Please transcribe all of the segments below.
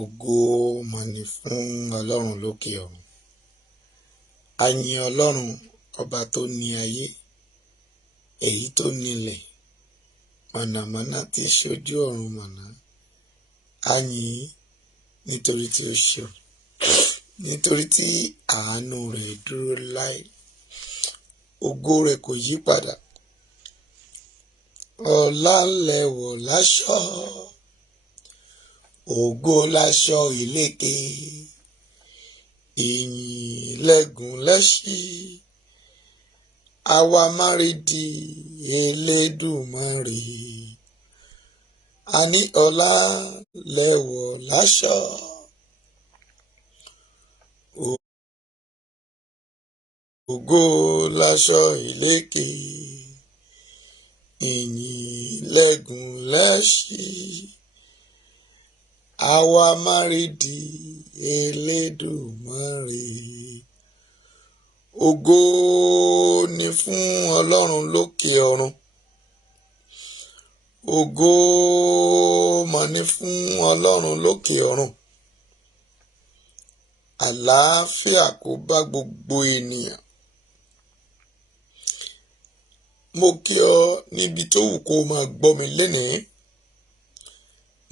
Ògo mà ní fún Ọlọ́run lókè ọ̀run. A yìn Ọlọ́run ọba tó ní ayé, èyí tó nílẹ̀, mọ̀nàmọ́ná tí ṣojú ọ̀run mọ̀nà. A yìn nítorí tí ó ṣeun, nítorí tí àánú rẹ̀ dúró láé. Ògo rẹ̀ kò yí padà. Ọlá lẹ̀wọ̀ láṣọ, ògo láṣọ ìlékè, ìyìn lẹ́gùn lẹ́ṣí. Àwa márídì Elédùmarè. A ní ọlá lẹ̀wọ̀ láṣọ, ògo láṣọ ìlékè, ìyìn lẹ́gùn lẹ́ṣí. Àwa márídì Elédùmarè. Ògo ni fún Ọlọ́run lókè ọ̀run. Ògo mà ní fún Ọlọ́run lókè ọ̀run. Àlàáfíà kó bá gbogbo ènìyàn. Mo kí ọ níbi tó wù kó máa gbọ́ mi lénìí.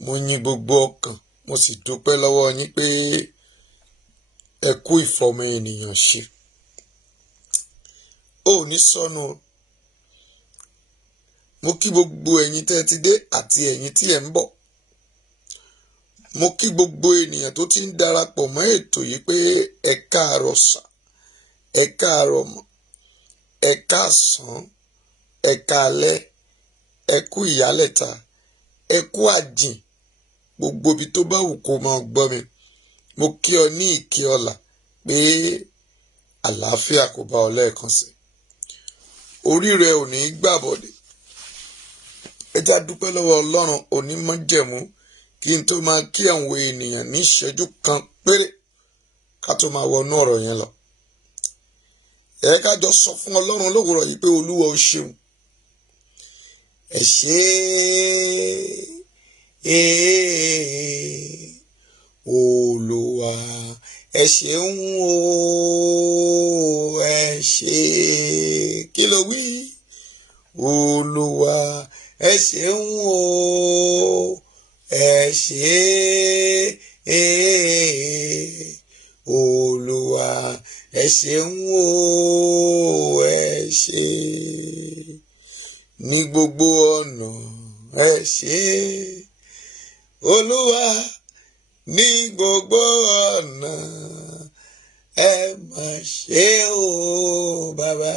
Mo yìn gbogbo ọkàn, mo sì dúpẹ́ lọ́wọ́ yín pé ẹ kú ìfọmọ ènìyàn ṣe. Ó ní sọnù. Mo kí gbogbo ẹ̀yin tẹ́ ti dé àti ẹ̀yin tí ẹ̀ ń bọ̀. Mo kí gbogbo ènìyàn tó ti ń darapọ̀ mọ́ ètò yìí pé ẹ káàárọ̀ sà, ẹ káàárọ̀ mọ́, ẹ káàsán, ẹ káalẹ́, ẹ kú ìyálẹ̀ta, ẹ kú àjìn, gbogbo ibi tó bá wù kó máa gbọ́ mi. Mo kí ọ ní ìkí ọlá pé àlàáfíà kó bá ọ lẹ́ẹ̀kan sí. Orí rẹ ò ní gbàbọ̀dé. Ẹ já dúpẹ́ lọ́wọ́ Ọlọ́run onímọ̀jẹ̀mú kí n tó máa kí àwọn ènìyàn ní ìṣẹ́jú kan péré ká tó máa wọnú ọ̀rọ̀ yẹn lọ. Ẹ ká jọ sọ fún Ọlọ́run lówùúrọ̀ yìí pé Olúwa o ṣeun. Ẹ ṣé Olúwa, ẹ ṣeun o, ẹ ṣé. Kí ló wí? Olúwa, ẹ ṣeun o, ẹ ṣé. Olúwa, ẹ ṣeun o, ẹ ṣé. Ní gbogbo ọ̀nà ẹ ṣé. Olúwa, ní gbogbo ọ̀nà ẹ mà ṣe o bàbá.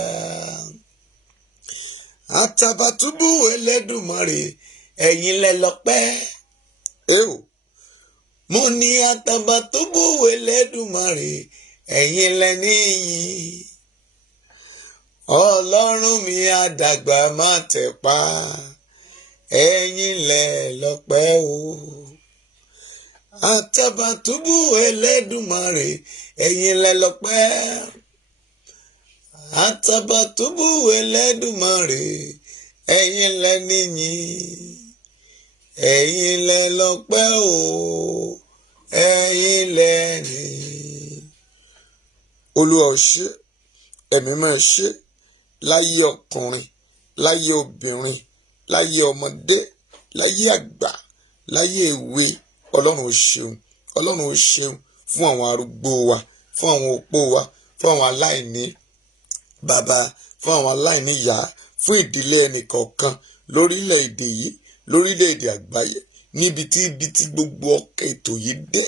Àtàbàtúbú Elédùmarè, ẹ̀yin lẹ lọ́pẹ́. Mo ní Àtàbàtúbú Elédùmarè, ẹ̀yin lẹ níyìn. Ọlọ́run mi àdàgbà má tẹ̀pá, ẹ̀yin lẹ lọ́pẹ́ o. Àtàbàtúbú Elédùmarè, ẹ̀yin lẹ lọ́pẹ́. Àtàbàtúbú Elédùmarè, ẹ̀yin lẹ níyìn. Ẹ̀yin lẹ lọ́pẹ́ o, ẹ̀yin lẹ níyìn. Olúwa ó ṣé, ẹ̀mí máa ṣe láyé ọkùnrin, láyé obìnrin, láyé ọmọdé, láyé àgbà, láyé èwe. Ọlọ́run ó ṣeun, Ọlọ́run ó ṣeun fún àwọn arúgbó wa, fún àwọn opó wa, fún àwọn aláìní bàbá, fún àwọn aláìní ìyá, fún ìdílé ẹnìkọ̀ọ̀kan lórílẹ̀‐èdè yìí, lórílẹ̀‐èdè àgbáyé, níbi tí gbogbo ọkọ̀ ètò yìí dé.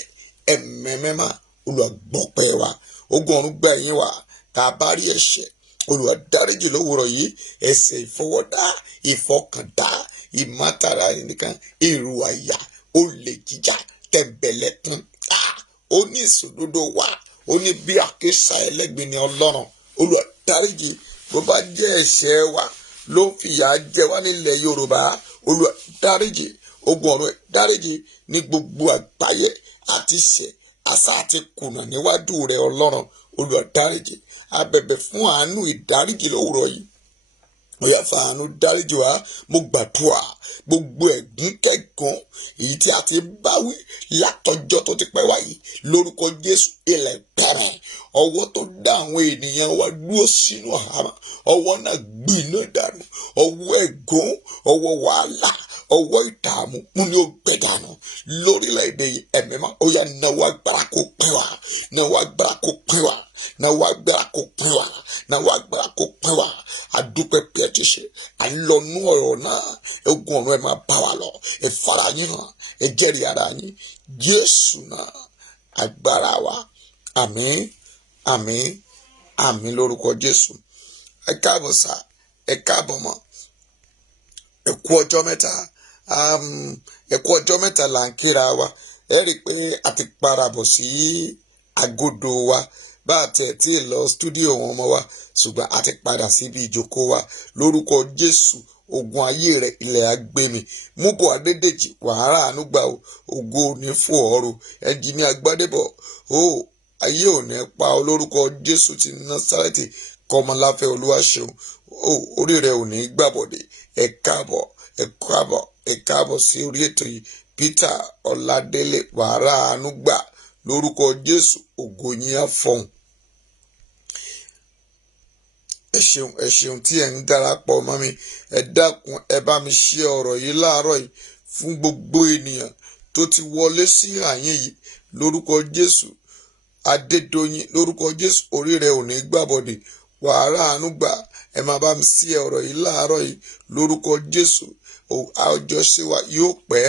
Ẹ̀mẹ́mẹ́má Olúwa gbọ́pẹ́ wa, ogun ọ̀run gbà yín wá. Tá a bá rí ẹ̀ṣẹ̀, Olúwa dáríjì lówùúrọ̀ yìí. Ẹ̀ṣẹ̀ ìfọwọ́dá, ìfọkàndá, ìmátara ẹnìkan, èrò àyà, olè jíjà, tẹ̀mbẹ̀lẹ̀kun. Ó ní ìṣòdodo wa, ó ní bí àkésà ẹlẹ́gbin ni Ọlọ́run. Olúwa dáríjì. Bó bá jẹ́ ẹ̀ṣẹ̀ wa ló ń fìyà jẹ wá nílẹ̀ Yorùbá, Olúwa dáríjì. Ogun ọ̀run dáríjì. Ní gbogbo àgbáyé àti ṣẹ̀, àṣà àti kùnà níwájú rẹ Ọlọ́run, Olúwa dáríjì. A bẹ̀bẹ̀ fún àánú ìdáríjì lówùúrọ̀ yìí. ó yá fàánú dáríjì wá. Mo gbàdúrà gbogbo ẹ̀gún kẹ́gàn èyí tí a ti báwí látọjọ́ tó ti pẹ́ wáyé lórúkọ Jésù ilẹ̀ bẹ̀rẹ̀. Ọwọ́ tó dá àwọn ènìyàn wa dúró sínú àhámọ́, ọwọ́ náà gbiná dànù. Ọwọ́ ẹ̀gún, ọwọ́ wàhálà, ọwọ́ ìdààmú mú ní ó gbẹ dànù lórílẹ̀‐èdè yìí. Ẹ̀mí mọ́ ó yá náwó agbára kó pín wá, náwó agbára kó pín wá, náwó agbára kó pín wá, náwó agbára kó pín wá. Adúpẹ́ pé ẹ ti ṣe, à ń lọ nú ọ̀rọ̀ náà. Ogun ọ̀run ẹ máa bá wa lọ, ẹ fara yín hàn, ẹ jẹ́rìí ara yín. Jésù náà agbára wa. Àmín, àmín, àmín lórúkọ Jésù. Ẹ káàbọ̀ sà, ẹ káàbọ̀ mọ́. Ẹ kú ọjọ́ mẹ́ta. Ẹ kú ọjọ́ mẹ́ta là ń kíra wa. Ẹ rí i pé a ti parabọ̀ sí agodo wa bá a tẹ̀ tí ì lọ stúdíò wọn mọ́ wa, ṣùgbọ́n a ti padà síbi ìjókòó wa lórúkọ Jésù. Ogun ayé rẹ ilẹ̀ agbémi Múbọ̀ Adédèjì wàhálà ànúgbà ògo ní fún ọ̀rọ̀ ẹnjìní Agbádébọ̀ ayé ò ní pa ọ lórúkọ Jésù ti Násárẹ́tì. Kọ́mọláfẹ́ Olúwaṣeun orí rẹ ò ní gbàbọ̀dé. Ẹ káàbọ̀, ẹ káàbọ̀, ẹ káàbọ̀ sí orí ètò yìí. Peter Ọládélé wàhálà ànúgbà lórúkọ Jésù. Ògo yín á fọhùn. Ẹ ṣeun tí ẹ ń darapọ̀ mọ́ mi. Ẹ dákun ẹ bá mi ṣe ọ̀rọ̀ yìí láàárọ̀ yìí fún gbogbo ènìyàn tó ti wọlé sí àyín yìí lórúkọ Jésù. Adédoyin lórúkọ Jésù orí rẹ ò ní gbàbọ̀dè. Wàhálà ànúgbà ẹ máa bá mi ṣe ọ̀rọ̀ yìí láàárọ̀ yìí lórúkọ Jésù. Àjọṣe wa yóò pẹ́.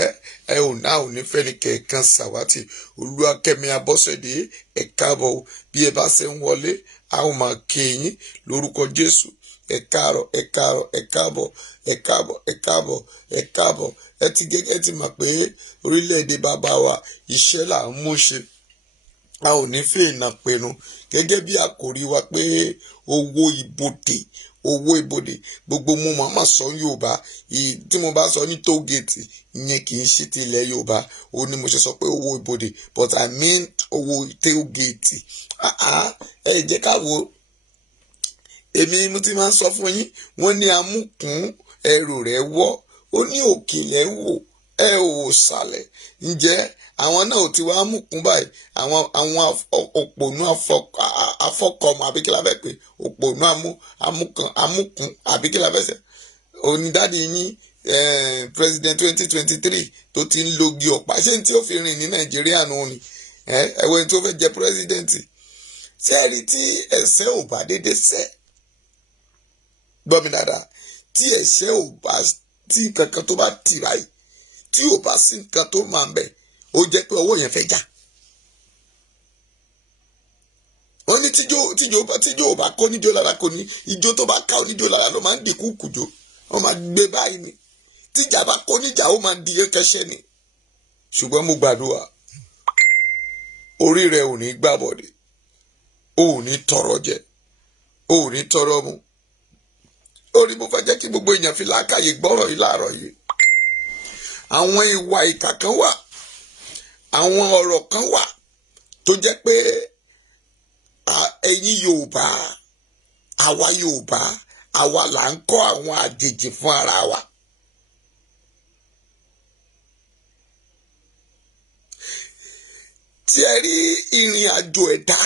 Ẹ ò náà ò ní fẹ́ni kẹ̀ẹ̀kan ṣàwátì. Olúwakẹ́mi Abọ́sẹ̀dé ẹ káàbọ̀ bí ẹ bá ṣe ń wọlé a ó máa kí yín lórúkọ Jésù. Ẹ káàárọ̀, ẹ káàárọ̀, ẹ káàbọ̀, ẹ káàbọ̀, ẹ káàbọ̀, ẹ káàbọ̀. Ẹ ti gẹ́gẹ́ ti mọ̀ pé orílẹ̀-èdè bàbá wa iṣẹ́ là ń mú ṣe. A ò ní fèèna pinnu gẹ́gẹ́ bí àkòrí wa pé owó ibodè, owó ibodè. Gbogbo mo máa sọ Yorùbá tí mo bá sọ ní tóògèètì ìyẹn kì í ṣe ti ilẹ̀ Yorùbá. Ó ní mo ṣe sọ pé owó ibodè but I mean owó tóògèètì. Ẹ jẹ́ ká wo, èmi mo ti máa ń sọ fún yín, wọ́n ní amúkún ẹrù rẹ̀ wọ́, ó ní òkèlè wò ẹ ò sàlẹ̀. Ǹjẹ́ àwọn náà ò ti wá amúkún báyìí? Àwọn òpònú afọkọmọ àbí kí la fẹ́ pè, òpònú amúkún àbí kí la fẹ́ sẹ́. Onídàádì yín president 2023 tó ti ń logi ọ̀pá, ṣé tí ó fi rìn ní Nàìjíríà nù ni? Ẹ̀wọ̀n tó fẹ́ jẹ president. Ṣé ẹ rí tí ẹ̀ṣẹ̀ ò bá dédé ṣẹ̀? Gbọ́ mi dáadáa. Tí ẹ̀ṣẹ̀ ò bá, tí kankan tó bá tì báyìí, tí ò bá sí nǹkan tó máa ń bẹ̀, ó jẹ́ pé ọwọ́ yẹn fẹ́ jà. Wọ́n ní tíjó ò bá kó níjó lára kò ní, ijó tó bá ká oníjó lára ló máa ń dìkú kùjó. Wọ́n máa gbé báyìí ni. Tíjà bá kó níjà ó máa di ẹkẹṣẹ́ ni. Ṣùgbọ́n mo gbàdúrà orí rẹ ò ní gbàbọ̀dé, o ò ní tọrọ jẹ, o ò ní tọrọ mu. Orí mo fẹ́ jẹ́ kí gbogbo èèyàn fi làákàyè gbọ́rọ̀ yìí láàárọ̀ yìí. Àwọn ìwà ìkà kan wà, àwọn ọ̀rọ̀ kan wà tó jẹ́ pé ẹ̀yin Yorùbá, àwa Yorùbá, àwa là ń kọ́ àwọn àjèjì fún ara wa. Tí ẹ rí ìrìn àjò ẹ̀dá,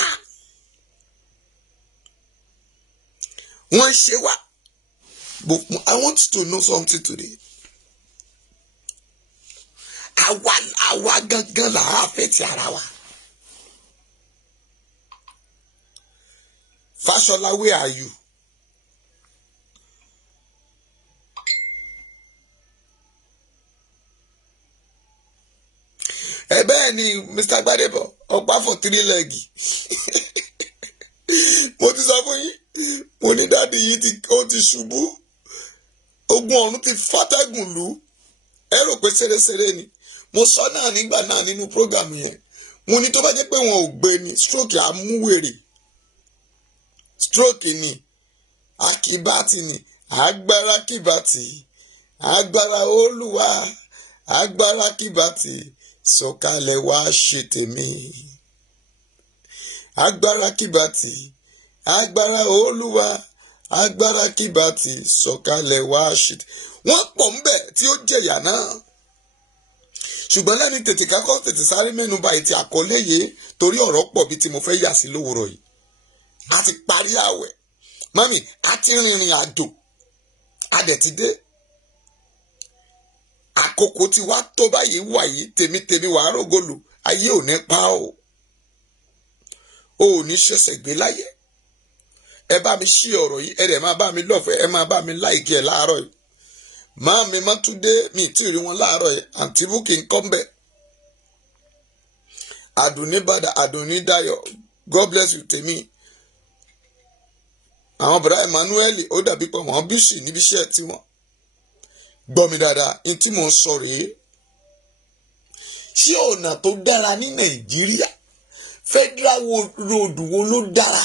wọ́n ṣe wà. But I want you to know something today. Àwa gangan là á fẹ́ ti ara wa. Fashola, where are you? Bẹ́ẹ̀ ni Mr. Gbadebo ọ̀pá for 3 leg. Mo ti sọ fún yín, mo ní dáàdi yìí ó ti ṣubú. Ogun ọ̀run ti fátẹ́gùn lù. Ẹ rò pé ṣeréṣeré ni. Mo sọ náà nígbà náà nínú program yẹn. Mo ní tó bá jẹ́ pé wọn ò gbé ni stroke àmúwèrè. Stroke ni akíbátì ni agbára kíbátì, agbára Olúwa, agbára kíbátì sọ̀kalẹ̀ wá ṣe tèmi. Agbára kíbátì, agbára Olúwa, agbára kí bá ti sọ̀kalẹ̀ wá ṣe. Wọ́n pọ̀ ń bẹ̀ tí ó jẹ̀yà náà. Ṣùgbọ́n lẹ́ni tètè kákọ́ tètè sáré mẹ́nu bà ètì àkọlé yìí torí ọ̀rọ̀ pọ̀ bí tí mo fẹ́ yà sí lówùrọ̀ yìí. A ti parí àwẹ̀. Mami, a ti rìnrìn àjò. A dẹ̀ ti dé. Àkókò tí wá tó báyìí wà yìí tèmi wàá rògòlù. Ayé ò ní pa ọ́. O ò ní ṣẹ̀ṣẹ̀ gbé láyé. Ẹ bá mi ṣí ọ̀rọ̀ yìí. Ẹ dẹ̀ máa bá mi lọ́fẹ̀ẹ́. Ẹ máa bá mi láìkí ẹ̀ láàárọ̀ yìí. Máàmi Mátúndé mi tí rí wọn láàárọ̀ yìí. Àǹtí Búkì ń kọ́ ń bẹ̀. Àdùnní Bàdà, Àdùnní Dayọ̀. God bless you tèmi. Àwọn bọ̀dá Emmanuel ó dàbí pé wọ́n bíṣì níbi iṣẹ́ tiwọn. Gbọ́ mi dáadáa, ní tí mò ń sọ rèé. Ṣé ọ̀nà tó dára ní Nàìjíríà? Federal road wo ló dára?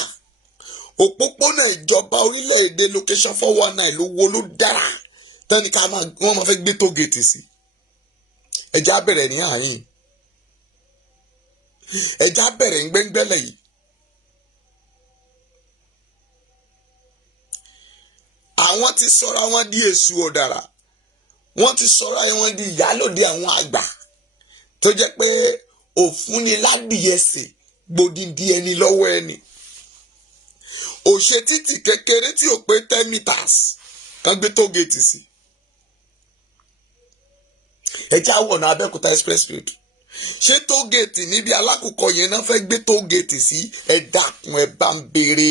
Òpópónà ìjọba orílẹ̀-èdè location 419 ló wo ló dára? Tẹ́ni ká wọ́n máa fẹ́ gbé tó gèètì sí. Ẹja bẹ̀rẹ̀ ní àyín. Ẹja bẹ̀rẹ̀ ń gbẹ́ngbẹ́lẹ̀ yìí. Àwọn ti sọra wọn di èṣù ọ̀dàrà. Wọ́n ti sọra wọn di ìyálòde àwọn àgbà. Tó jẹ́ pé òfúnni ládìyẹsẹ̀ gbòdìdí ẹni lọ́wọ́ ẹni. Òṣè títì kékeré tí ò pé 10 meters kan gbé tó gèètì sí. Ẹja wọ̀nà Abẹ́òkúta express road. Ṣé tó gèètì níbi alákùkọ yẹn náà fẹ́ gbé tó gèètì sí? Ẹ dákun ẹ bá ń béèrè.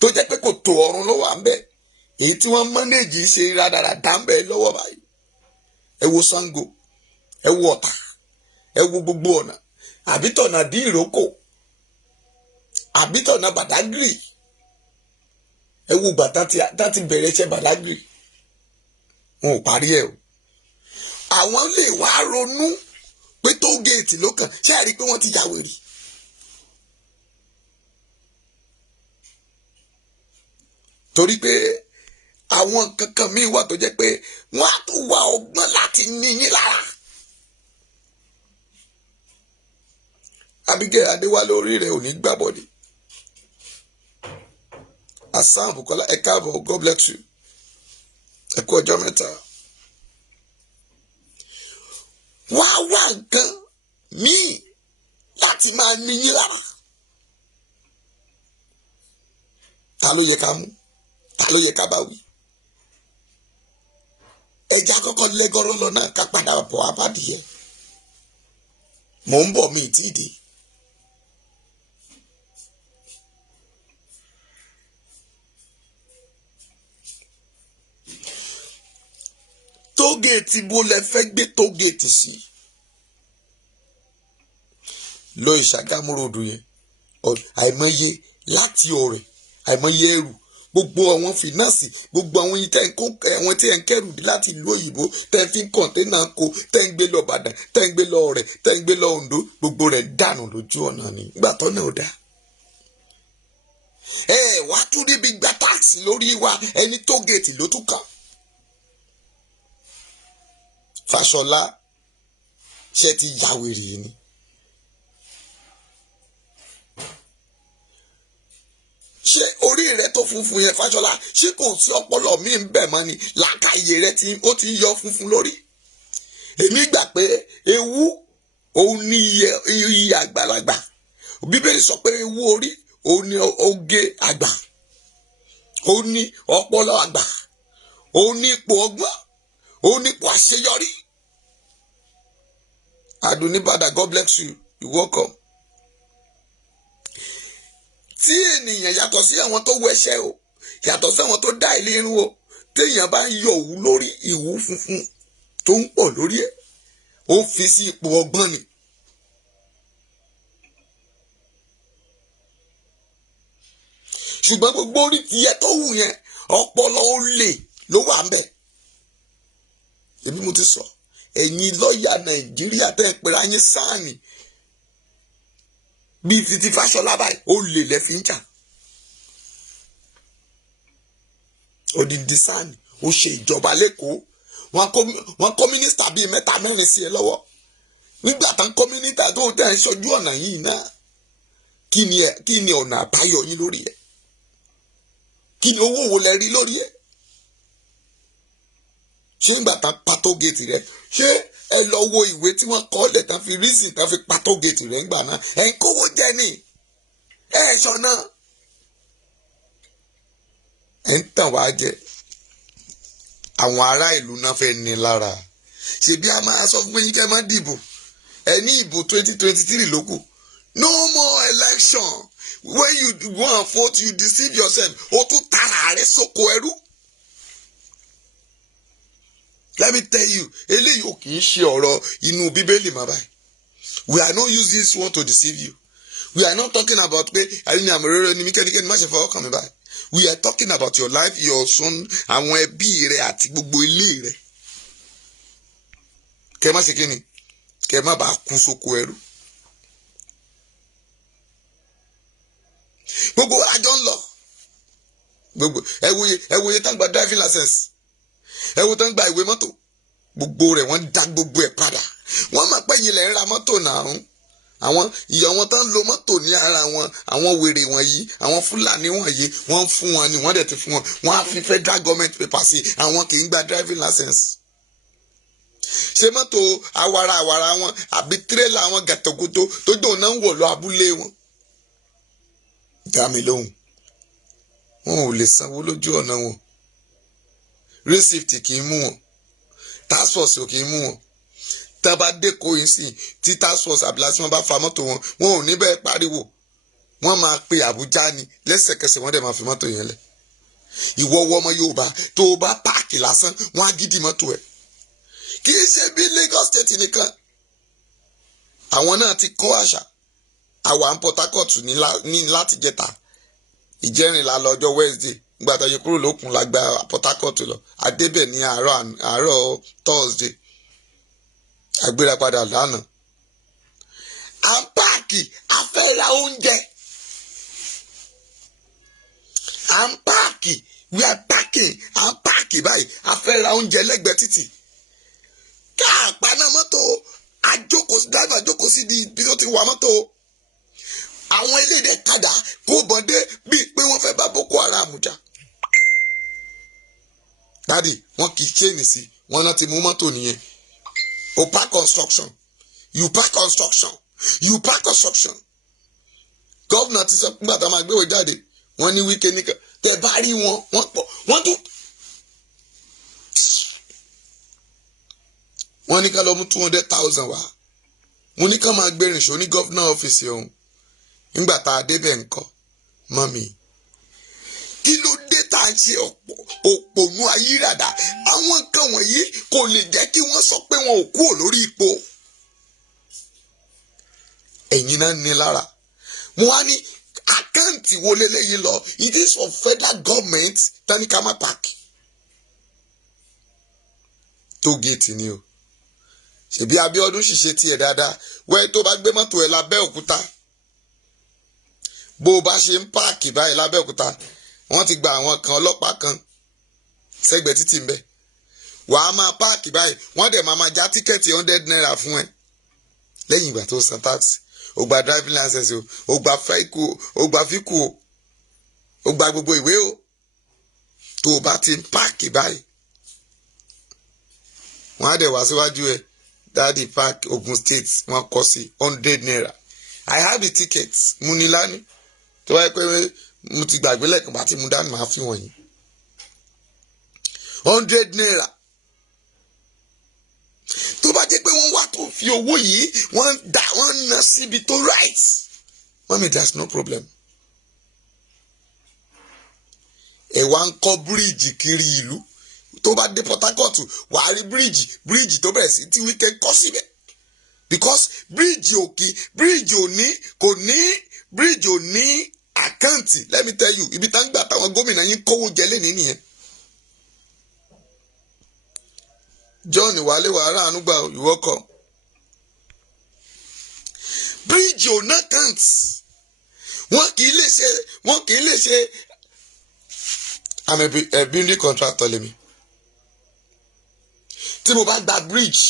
Tó jẹ́ pé kò tó ọ̀run ló wà ń bẹ̀. Èyí tí wọ́n mọ́nẹ́jì ṣe rádaràdá ń bẹ̀ lọ́wọ́ báyìí. Ẹ wo Ṣàngó, ẹ wo Ọ̀tà, ẹ wo gbogbo ọ̀nà. Àbítọ̀nà dí ìrókò, àbítọ̀nà Bàdágìrì. Ẹ wo ìgbà tá ti bẹ̀rẹ̀ iṣẹ́ Bàdágìrì. Wọn ò parí ẹ̀ o. Àwọn lè wá ronú pé tó géètì ló kàn. Ṣé ẹ rí i pé wọ́n ti ya wèrè? Torí pé àwọn kankan míì wà tó jẹ́ pé wọ́n á tún wá ọgbọ́n láti ní yín lára. Abigail Adéwálé orí rẹ̀ ò ní gbàbọ̀dé. Hasan Bukola ẹ káàbọ̀, God bless you. Ẹ kú ọjọ́ mẹ́ta. Wọ́n á wá nǹkan míì láti máa ní yín lára. Ta ló yẹ ká mú? Ta ló yẹ ká bá wí? Ẹja kọ́kọ́ lẹ́gọ́rọ́ lọ náà ká padà bọ̀ abádìyẹ. Mò ń bọ̀ mi ì tí ì dé. Tógèètì bó lẹ fẹ́ gbé tógèètì sí? Lọ Ìṣàgámù ròdù yẹn. Àìmọye láti Ọ̀rẹ̀, àìmọye ẹrù. Gbogbo àwọn fìnánsì, gbogbo àwọn yìí àwọn tí ẹ̀ ń kẹ́rù dé láti ìlú òyìnbó, tẹ́ fi kọ̀ǹténà kó, tẹ́ ń gbé lọ Ìbàdàn, tẹ́ ń gbé lọ Ọ̀rẹ̀, tẹ́ ń gbé lọ Oǹdó, gbogbo rẹ̀ dànù lójú ọ̀nà ni. Ìgbà tó náà ò dáa. Wá tún débi gba táàsì lórí wa, ẹni tógèètì ló tún kàn. Fáṣọlá ṣe ti ya wèrè ni. Ṣé orí rẹ tó funfun yẹn Fáṣọlá ṣé kò sí ọpọlọ mi ń bẹ̀ mọ́ ni? Làákàyè rẹ ó ti yọ funfun lórí. Èmi gbà pé ewu òun ní iye àgbàlagbà. Bíbélì sọ pé ewu orí òun ní oge àgbà, òun ní ọpọlọ àgbà, òun ní ipò ọgbọ́n, òun ní ipò àṣeyọrí. Àdùnní Bàdà, God bless you, you welcome. Tí ènìyàn yàtọ̀ sí àwọn tó wẹṣẹ́ o, yàtọ̀ sí àwọn tó dá ilé irun o, téèyàn bá ń yọ òwú lórí, ìwú funfun tó ń pọ̀ lórí ẹ̀, ó fi sí ipò ọgbọ́n ni. Ṣùgbọ́n gbogbo orí tìyẹ tó wù yẹn, ọpọlọ olè ló wà ń bẹ̀. Èmi mo ti sọ, ẹ̀yin lọ́ọ̀yà Nàìjíríà tẹ́ ń pera yín sáàni bíi títí Fáṣọlá báyìí, olè lẹ fi ń jà. Odidi sáàni ó ṣe ìjọba lẹ́kọ̀ọ́, wọ́n kọ́ mínísítà bíi 3 4 sí ẹ lọ́wọ́. Nígbà tán kọ́ mínísítà tó tẹ̀ ń ṣojú ọ̀nà yìí náà, kí ni ọ̀nà àbáyọ yín lórí ẹ̀? kí ni owó wo lẹ rí lórí ẹ̀? ṣé ń gbà tán pàtó géètì rẹ ṣé ẹ lọ wo ìwé tí wọ́n kọ lẹ̀ tán fi rísì tán fi pàtó géètì rẹ ń gbà náà ẹ̀ ń kówó jẹ ní ẹ̀ ṣọ náà ẹ̀ ń tàn wá jẹ. àwọn ará ìlú náà fẹ́ ní lára ṣebí a máa sọ fún yín kẹ́ má dìbò ẹ ní ìbò 2023 ló kù. No more election. When you go and vote, you deceive yourself. O tún tara rẹ sóko ẹrú. Let me tell you, eléyìí ò kì í ṣe ọ̀rọ̀ inú Bíbélì mọ́ báyìí. We are not using this word to deceive you. We are not talking about pé àyìn àmọ̀rẹ́rẹ́ ni mí kẹ́nikẹ́ni má ṣe fọwọ́ kàn mí báyìí. We are talking about your life, your son, àwọn ẹbí rẹ àti gbogbo ilé rẹ. Kẹ́ má ṣe kí ni? Kẹ́ má bàa kú sóko ẹrú. Gbogbo àjọ ń lọ. Gbogbo ẹ wòye tán gba driving license. Ẹ wo tán gba ìwé mọ́tò. Gbogbo rẹ̀ wọ́n dá gbogbo ẹ̀ padà. Wọ́n máa pẹ́ yín lẹ̀ ń ra mọ́tò náà. Àwọn ìyá wọn tán lo mọ́tò ní ara wọn. Àwọn wèrè wọ̀nyí, àwọn Fúlàní wọ̀nyí, wọ́n ń fún wọn ni wọ́n dẹ̀ ti fún wọn. Wọ́n á fi federal government paper sí. Àwọn kì í gba driving license. Ṣé mọ́tò awara wọn àbí tírélà wọn gàtòkútó tó dùn náà ń wọ̀ lọ abúlé wọn? Dá mi lóhùn. Wọn ò lè sanwó lójú ọ̀nà wọn. Receipt kì í mú wọn. Task force kì í mú wọn. Tá a bá dé kóyin sí tí task force àbílá tí wọ́n bá fa mọ́tò wọn, wọn ò ní bẹ́ẹ̀ pariwo. Wọ́n máa pe Àbújá ni lẹ́sẹ̀kẹsẹ̀ wọ́n dẹ̀ máa fi mọ́tò yẹn lẹ̀. Ìwọ ọmọ Yorùbá tó o bá páàkì lásán wọ́n á gidi mọ́tò ẹ̀. Kì í ṣe bí Lagos State nìkan. Àwọn náà ti kọ́ àṣà. Àwa ń Port Harcourt ní láti jẹta. Ìjẹrìnlá lọ́jọ́ Wednesday. Nígbà tó yẹ kúrò lókun la gba Port Harcourt lọ. Adébẹ̀ ní àárọ̀ Thursday. Àgbéra padà lánàá. À ń páàkì afẹ́ra oúnjẹ. À ń páàkì we are packing. À ń páàkì báyìí afẹ́ra oúnjẹ lẹ́gbẹ̀ẹ́ títì. Káàpaná mọ́tò driver jókòó sí ibi tó ti wà mọ́tò. Àwọn eléyìí kàdá kó bọ̀dé bíi pé wọ́n fẹ́ bá Boko Haram jà. Dádì wọ́n kì í chain sí wọ́n náà ti mú mọ́tò nìyẹn. O park construction. You park construction. You park construction. Gọ́vùnà ti sọ nígbà tá a máa gbéwò jáde wọ́n ní Wike nìkan tẹ bá rí wọn wọ́n pọ̀ wọ́n tún. Wọ́n ní ká lọ mú 200,000 wá. Mo ní ká máa gbé rìnṣó ní gọ́vùnà ọ́fíìsì ọ̀hún. Nígbà tá a débẹ̀ ńkọ́ mọ́mì kí ló dé tá a ṣe òpònú ayírádà àwọn nǹkan wọ̀nyí kò lè jẹ́ kí wọ́n sọ pé wọn ò kúrò lórí ipò ẹ̀yin náà ní lára mo wá ní àkáǹtì wo leléyìí lọ it is for federal government tanikama park tó géètì ni o ṣebí Abíọ́dún ṣiṣẹ́ tiẹ̀ dáadáa wẹ́ẹ́ tó bá gbé mọ́tò ẹ̀ lábẹ́ òkúta bó o bá ṣe ń páàkì báyìí lábẹ́òkúta wọ́n ti gba àwọn kan ọlọ́pàá kan sẹ́gbẹ̀ẹ́ títì ńbẹ̀ wàá máa páàkì báyìí wọ́n dẹ̀ máa já tíkẹ́ẹ̀tì 100 naira fún ẹ lẹ́yìn ìgbà tó san tax o gba driving license o gba fẹ́ẹ̀kù o gba fíkù o gba gbogbo ìwé o tó o bá ti ń páàkì báyìí wọ́n á dẹ̀ wá síwájú ẹ Daddy Park Ogun State wọ́n kọ sí 100 naira I have the tickets mo ní lánìí tó wáyé pé mo ti gbàgbé lẹ́ẹ̀kan bá ti mú dání máa fi wọ̀nyí 100 naira tó bá jẹ́ pé wọ́n wá tó fi owó yìí wọ́n ná síbi tó right mami there's no problem ẹ wá ń kọ́ bíríìjì kiri ìlú tó bá dé Port Harcourt wàá rí bíríìjì tó bẹ̀rẹ̀ sí tí Wike kọ́ síbẹ̀ because bíríìjì ò ní àkáǹtì let me tell you ibi tá ń gbà táwọn gómìnà yín kówó jẹ lé nìyẹn John wálé wàhálà ànúgbà ìwọ́kọ̀ bíríìjì ò ná àkáǹtì wọ́n kì í lè ṣe I'm a building contractor lèmi tí mo bá gba bridge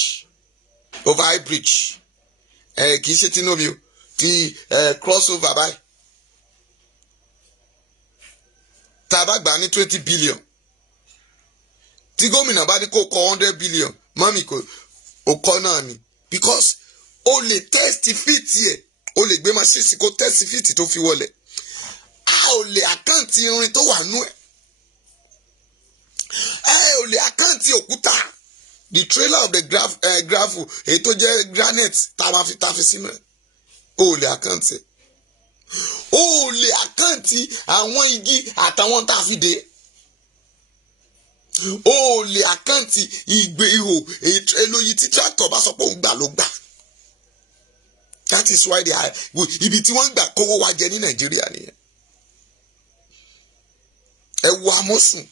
over bridge kì í ṣe Tinubu ti cross over báyìí tá a bá gbà ní 20 billion tí gómìnà bá ní kó kọ 100 billion mọ́mì kò kọ́ náà ni because o lè test fit yẹ o lè gbé machine kó test fit tó fi wọlé a ò lè àkáǹtì irin tó wà nú ẹ̀ ò lè àkáǹtì òkúta the trailer of the gravel èyí tó jẹ́ granite tá a máa fi ta fi sínú ẹ̀ o lè àkáǹtì o lè àkáǹtì àwọn igi àtàwọn tá a fi dé o lè àkáǹtì ìgbé ihò èlòyìí tí tractor bá sọ pé òun gbà ló gbà that is why ibi tí wọ́n ń gbà kówó wa jẹ ní Nàìjíríà nìyẹn ẹ wo Amosun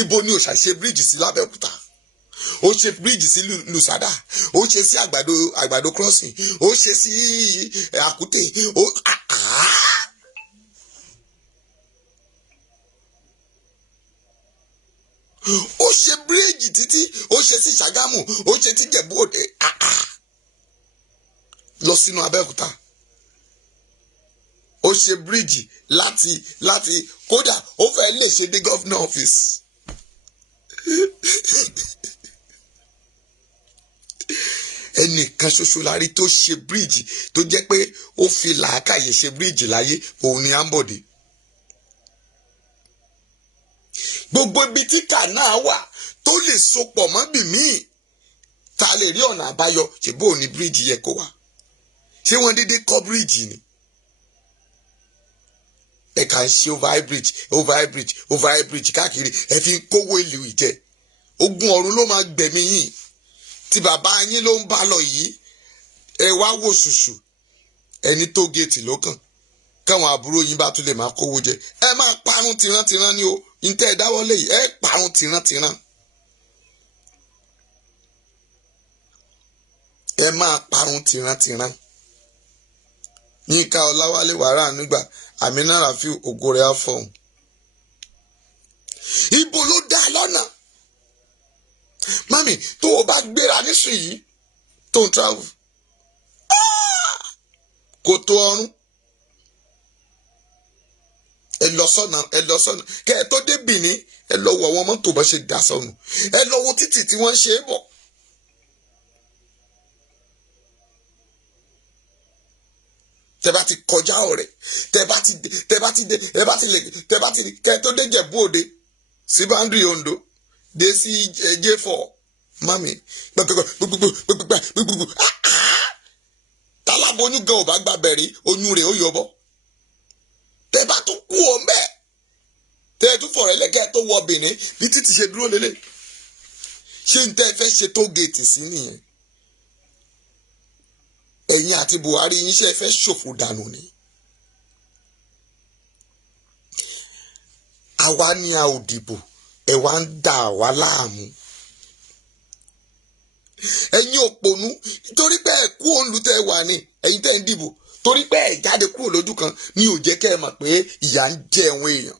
ibo ni ó ṣàṣe bíríìjì sí l'Abẹ́òkúta ó ṣe bíríìjì sí Lùsádà ó ṣe sí àgbàdo crossing ó ṣe sí Àkútè ó ṣe bíríìjì títí ó ṣe sí Ṣàgámù ó ṣe sí Jẹ̀bú Òde lọ sínú Abẹ́òkúta ó ṣe bíríìjì láti kódà ó fẹ́ lè ṣe dé governor office ẹnìkan ṣoṣo la rí tó ṣe bíríìjì tó jẹ́ pé ó fi làákàyè ṣe bíríìjì láyé òun ni Ambode gbogbo ibi tí kànáà wà tó lè sopọ̀ mọ́ bì míì ta lè rí ọ̀nà àbáyọ ṣèbó òní bíríìjì yẹ kó wà ṣé wọ́n dédé kọ́ bíríìjì ni ẹ kà ń ṣe over bridge káàkiri ẹ fi ń kówó ìlú ìjẹ ogun ọ̀run ló máa gbẹ̀mí yín tí bàbá yín ló ń bá lọ yìí ẹ wá wò ṣùṣù ẹni tó géètì ló kàn káwọn àbúrò yín bá tún lè máa kówó jẹ ẹ máa parun tìrantìran ni o ntẹ ẹ dáwọ́lé yìí ẹ parun tìrantìran ẹ máa parun tìrantìran Yínká Ọláwálé wàrà nígbà Àmínà Rafiu ògo rẹ̀ á fọhùn ibo ló dá lọ́nà mami tó o bá gbéra nísìnyí tó ń travel kò tó ọrùn ẹ lọ sọ́nà kẹ ẹ tó dé Benin ẹ lọ wọ àwọn mọ́tò bá ṣe dà sọnù ẹ lọ wo títì tí wọ́n ṣe é bọ̀ tẹ bá ti kọjá ọ̀rẹ́ tẹ bá ti kẹ tó dé Jẹ̀bú Òde sí boundary Ondo dé sí J4 mami gbogbo tálábóyún gan ò bá gbà bẹ̀rí oyún rẹ̀ ó yọbọ tẹ bá tún kú ọ mẹ tẹ tún fọ̀rọ̀ ẹlẹ́gẹ́ tó wọ Benin bí títí ṣe dúró lélẹ̀ ṣé n tẹ́ fẹ́ ṣe tó géètì sí nìyẹn ẹ̀yin àti Buhari yín ṣe fẹ́ ṣòfò dànù ni àwa ni a ò dìbò ẹ wá ń dà wá láàmú ẹ̀yin òpònú nítorí pé ẹ kú òǹlù tẹ wà ní ẹ̀yin tẹ́ ń dìbò torí pé ẹ jáde kúrò lójú kan ni ò jẹ́ kẹ́ ẹ mọ̀ pé ìyà ń jẹ àwọn èèyàn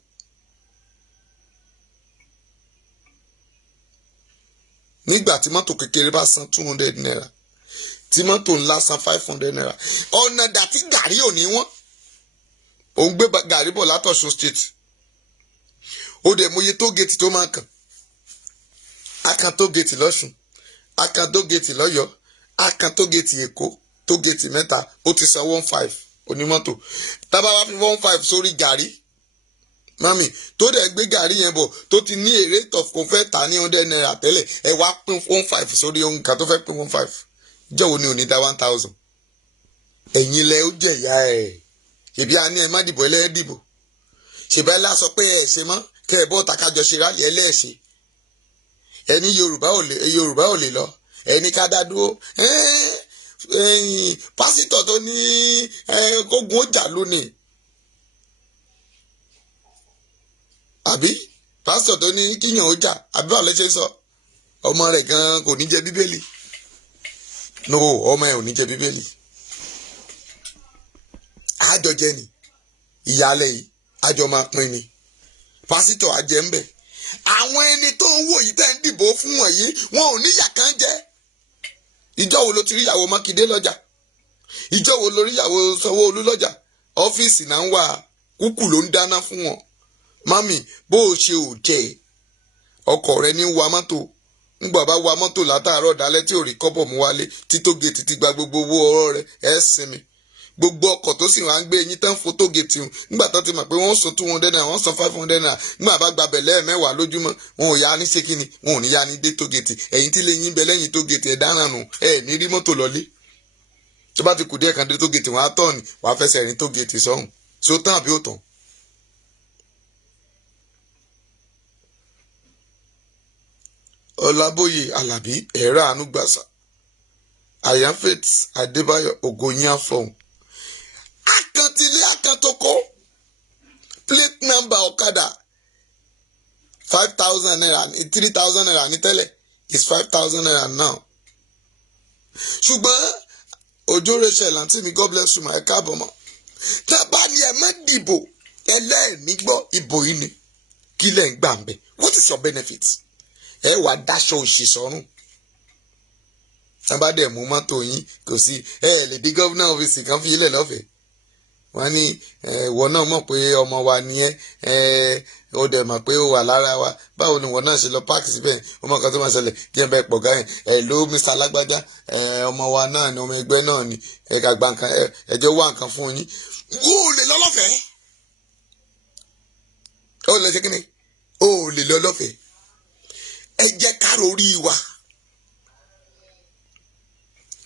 nígbà tí mọ́tò kékeré bá san 200 naira tí mọ́tò ńlá san 500 naira ọ̀nà dàtí gàrí ò ní wọ́n ò ń gbé gàrí bọ̀ látọ̀ṣun state ó dẹ̀ mọye tó géètì tó máa kàn akan tó géètì lọ́ṣun akan tó géètì lọ́yọ́ akan tó géètì èkó tó géètì mẹ́ta ó ti san 15 onímọ́tò tábà wá fi 15 sórí gàrí mami tó dẹ̀ gbé gàrí yẹn bọ̀ tó ti ní a rate of kò fẹ́ tà ní 100 naira tẹ́lẹ̀ ẹ wá pín 15 sórí ohun kan tó fẹ́ pín 15 jọ̀wọ́ ni ò ní dá 1000 ẹ̀yin lẹ ó jẹ̀yà ẹ̀ ṣèbí a ní ẹ má dìbò ẹlẹ́ẹ̀ dìbò ṣèbí ẹ lá sọ pé ẹ ṣe mọ́ kẹ́ ẹ bọ́ tàkájọ ṣe ráàlì ẹlẹ́ẹ̀ṣẹ̀ ẹni Yorùbá ò lè lọ ẹni ká dá dúró pásítọ̀ tó ní kógun ó jà lónìí àbí pásítọ̀ tó ní kíyàn ó jà àbí báwo lẹ ṣe sọ ọmọ rẹ̀ gan kò ní jẹ bíbélì no ọmọ ẹ̀ ò ní jẹ bíbélì àjọjẹ ni ìyálẹ̀ yìí àjọ máa pín ni pásítọ̀ àjẹ ń bẹ̀ àwọn ẹni tó ń wò yìí tẹ́ ń dìbò fún wọ̀nyí wọn ò níyà kan jẹ ìjọ wo ló ti rí ìyàwó Mákindé lọ́jà ìjọ wo ló rí ìyàwó Sanwó-Olú lọ́jà ọ́fíìsì náà ń wà kúkú ló ń dáná fún wọn mami bó o ṣe ò jẹ ọkọ rẹ ní wa mọ́tò nígbà bá wa mọ́tò látàárọ̀ dálẹ́ tí ò rí kọ́bọ̀ mú wálé títógèètì ti gba gbogbo owó ọ̀rọ̀ rẹ̀ ẹ̀ sinmi gbogbo ọkọ̀ tó sì wá ń gbé yín tán fotógèètì nígbà tó ti mọ̀ pé wọ́n san 200 naira wọ́n san 500 naira nígbà bá gba bẹ̀lẹ́ mẹ́wàá lójúmọ́ wọn ò yá ní sékìní wọn ò ní yá ní dé tógèètì ẹ̀yìn tí lè yín bẹ lẹ́yìn tógèètì ẹ̀ dáràn nù ẹ̀ ní rí mọ́tò lọlé tó bá ti kù díẹ̀ kan dé tógèètì wọn á tọ̀ ní wàá fẹsẹ̀ rìn tógèètì sọ́hùn so tán àbí ò tán. Ọlábóyè Àlàbí ẹ̀rọ àánú gbàsà Àyànfẹ́t Adébáyọ̀ ògòyìn àfọ̀hún akantilé akantoko plate number ọ̀kadà 5,000 naira ní 3,000 naira ní tẹ́lẹ̀ is 5,000 naira now. ṣùgbọ́n Òjó Rachel àǹtí mi God bless you ma ẹ káàbọ̀ mọ́ tábà ni ẹ má dìbò ẹlẹ́ẹ̀mí gbọ́ ìbò yìí ni kí lẹ̀ ń gbà ń bẹ̀ what is your benefit? Ẹ wà dáṣọ òṣì sọ́rùn tábà dẹ̀ mú mọ́tò yín kò sí ẹ lè dé gọ́vnà ọ́fíìsì kan fi ilẹ̀ lọ́fẹ̀ẹ́ wọ́n ní ìwọ náà mọ̀ pé ọmọ wa ni ẹ́ ó dẹ̀ mọ̀ pé ó wà lára wa báwo ni ìwọ náà ṣe lọ páàkì síbẹ̀ ó mọ̀ kan tó máa ṣẹlẹ̀ jẹ́ bẹ́ẹ̀ pọ̀ gáyìn ló Mr. Alágbájá ọmọ wa náà ni ọmọ ẹgbẹ́ náà ni ẹ̀ka gba nǹkan ẹ̀jẹ̀ wá nǹkan fún yín ó lè lọ lọ́fẹ̀ẹ́ ó lè ṣe kí ni ó lè lọ lọ́fẹ̀ẹ́ ẹ jẹ́ ká rórí wa.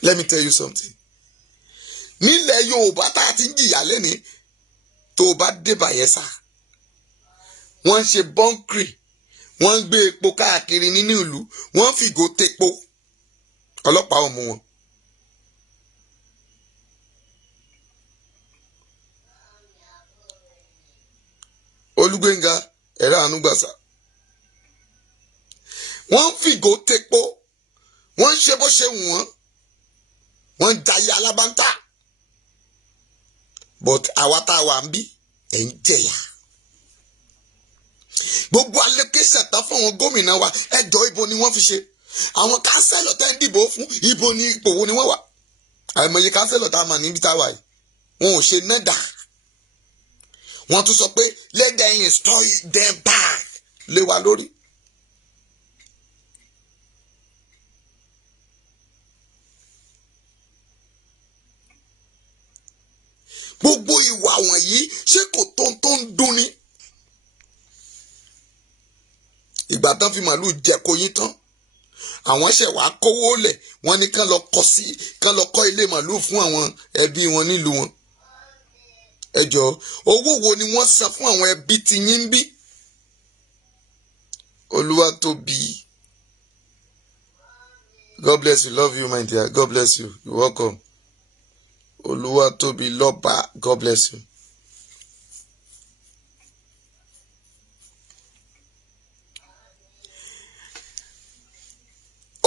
Let me tell you something. Nílẹ̀ Yorùbá tá a ti ń jìyà lẹ́ni tó o bá dé Bayelsa wọ́n ń ṣe bọ́ńkìrì wọ́n ń gbé epo káàkiri nínú ìlú wọ́n fìgò tepo ọlọ́pàá ò mú wọn. Olúgbénga ẹ̀rọ àánú gbàsà wọ́n fìgò tepo wọ́n ń ṣe bó ṣe wù wọ́n ń jayé alábántà but àwa tá a wà ń bí ẹ̀ ń jẹ̀yà gbogbo allocation tán fún àwọn gómìnà wa ẹjọ́ ibo ni wọ́n fi ṣe àwọn kánsẹ́lọ̀ tẹ́ ń dìbò fún ibo ni ipò wo ni wọ́n wà àìmọye kánsẹ́lọ̀ tá a mà níbi tá a wà yìí wọn ò ṣe náà dà wọ́n tún sọ pé let them install them back lé wa lórí. Gbogbo ìwà wọ̀nyí ṣé kò tó ń dùn ni. Ìgbà tán fi màálù jẹko yín tán àwọn ṣẹ̀ wá kówó lẹ̀ wọ́n ní kán lọ kọ́ ilé màálù fún àwọn ẹbí wọn nílùú wọn. Ẹ jọ̀ọ́ owó wo ni wọ́n san fún àwọn ẹbí tí yín ń bí? Olúwatóbi God bless you, love you my dear, God bless you, you're welcome. Olúwatóbi lọ́ba God bless you.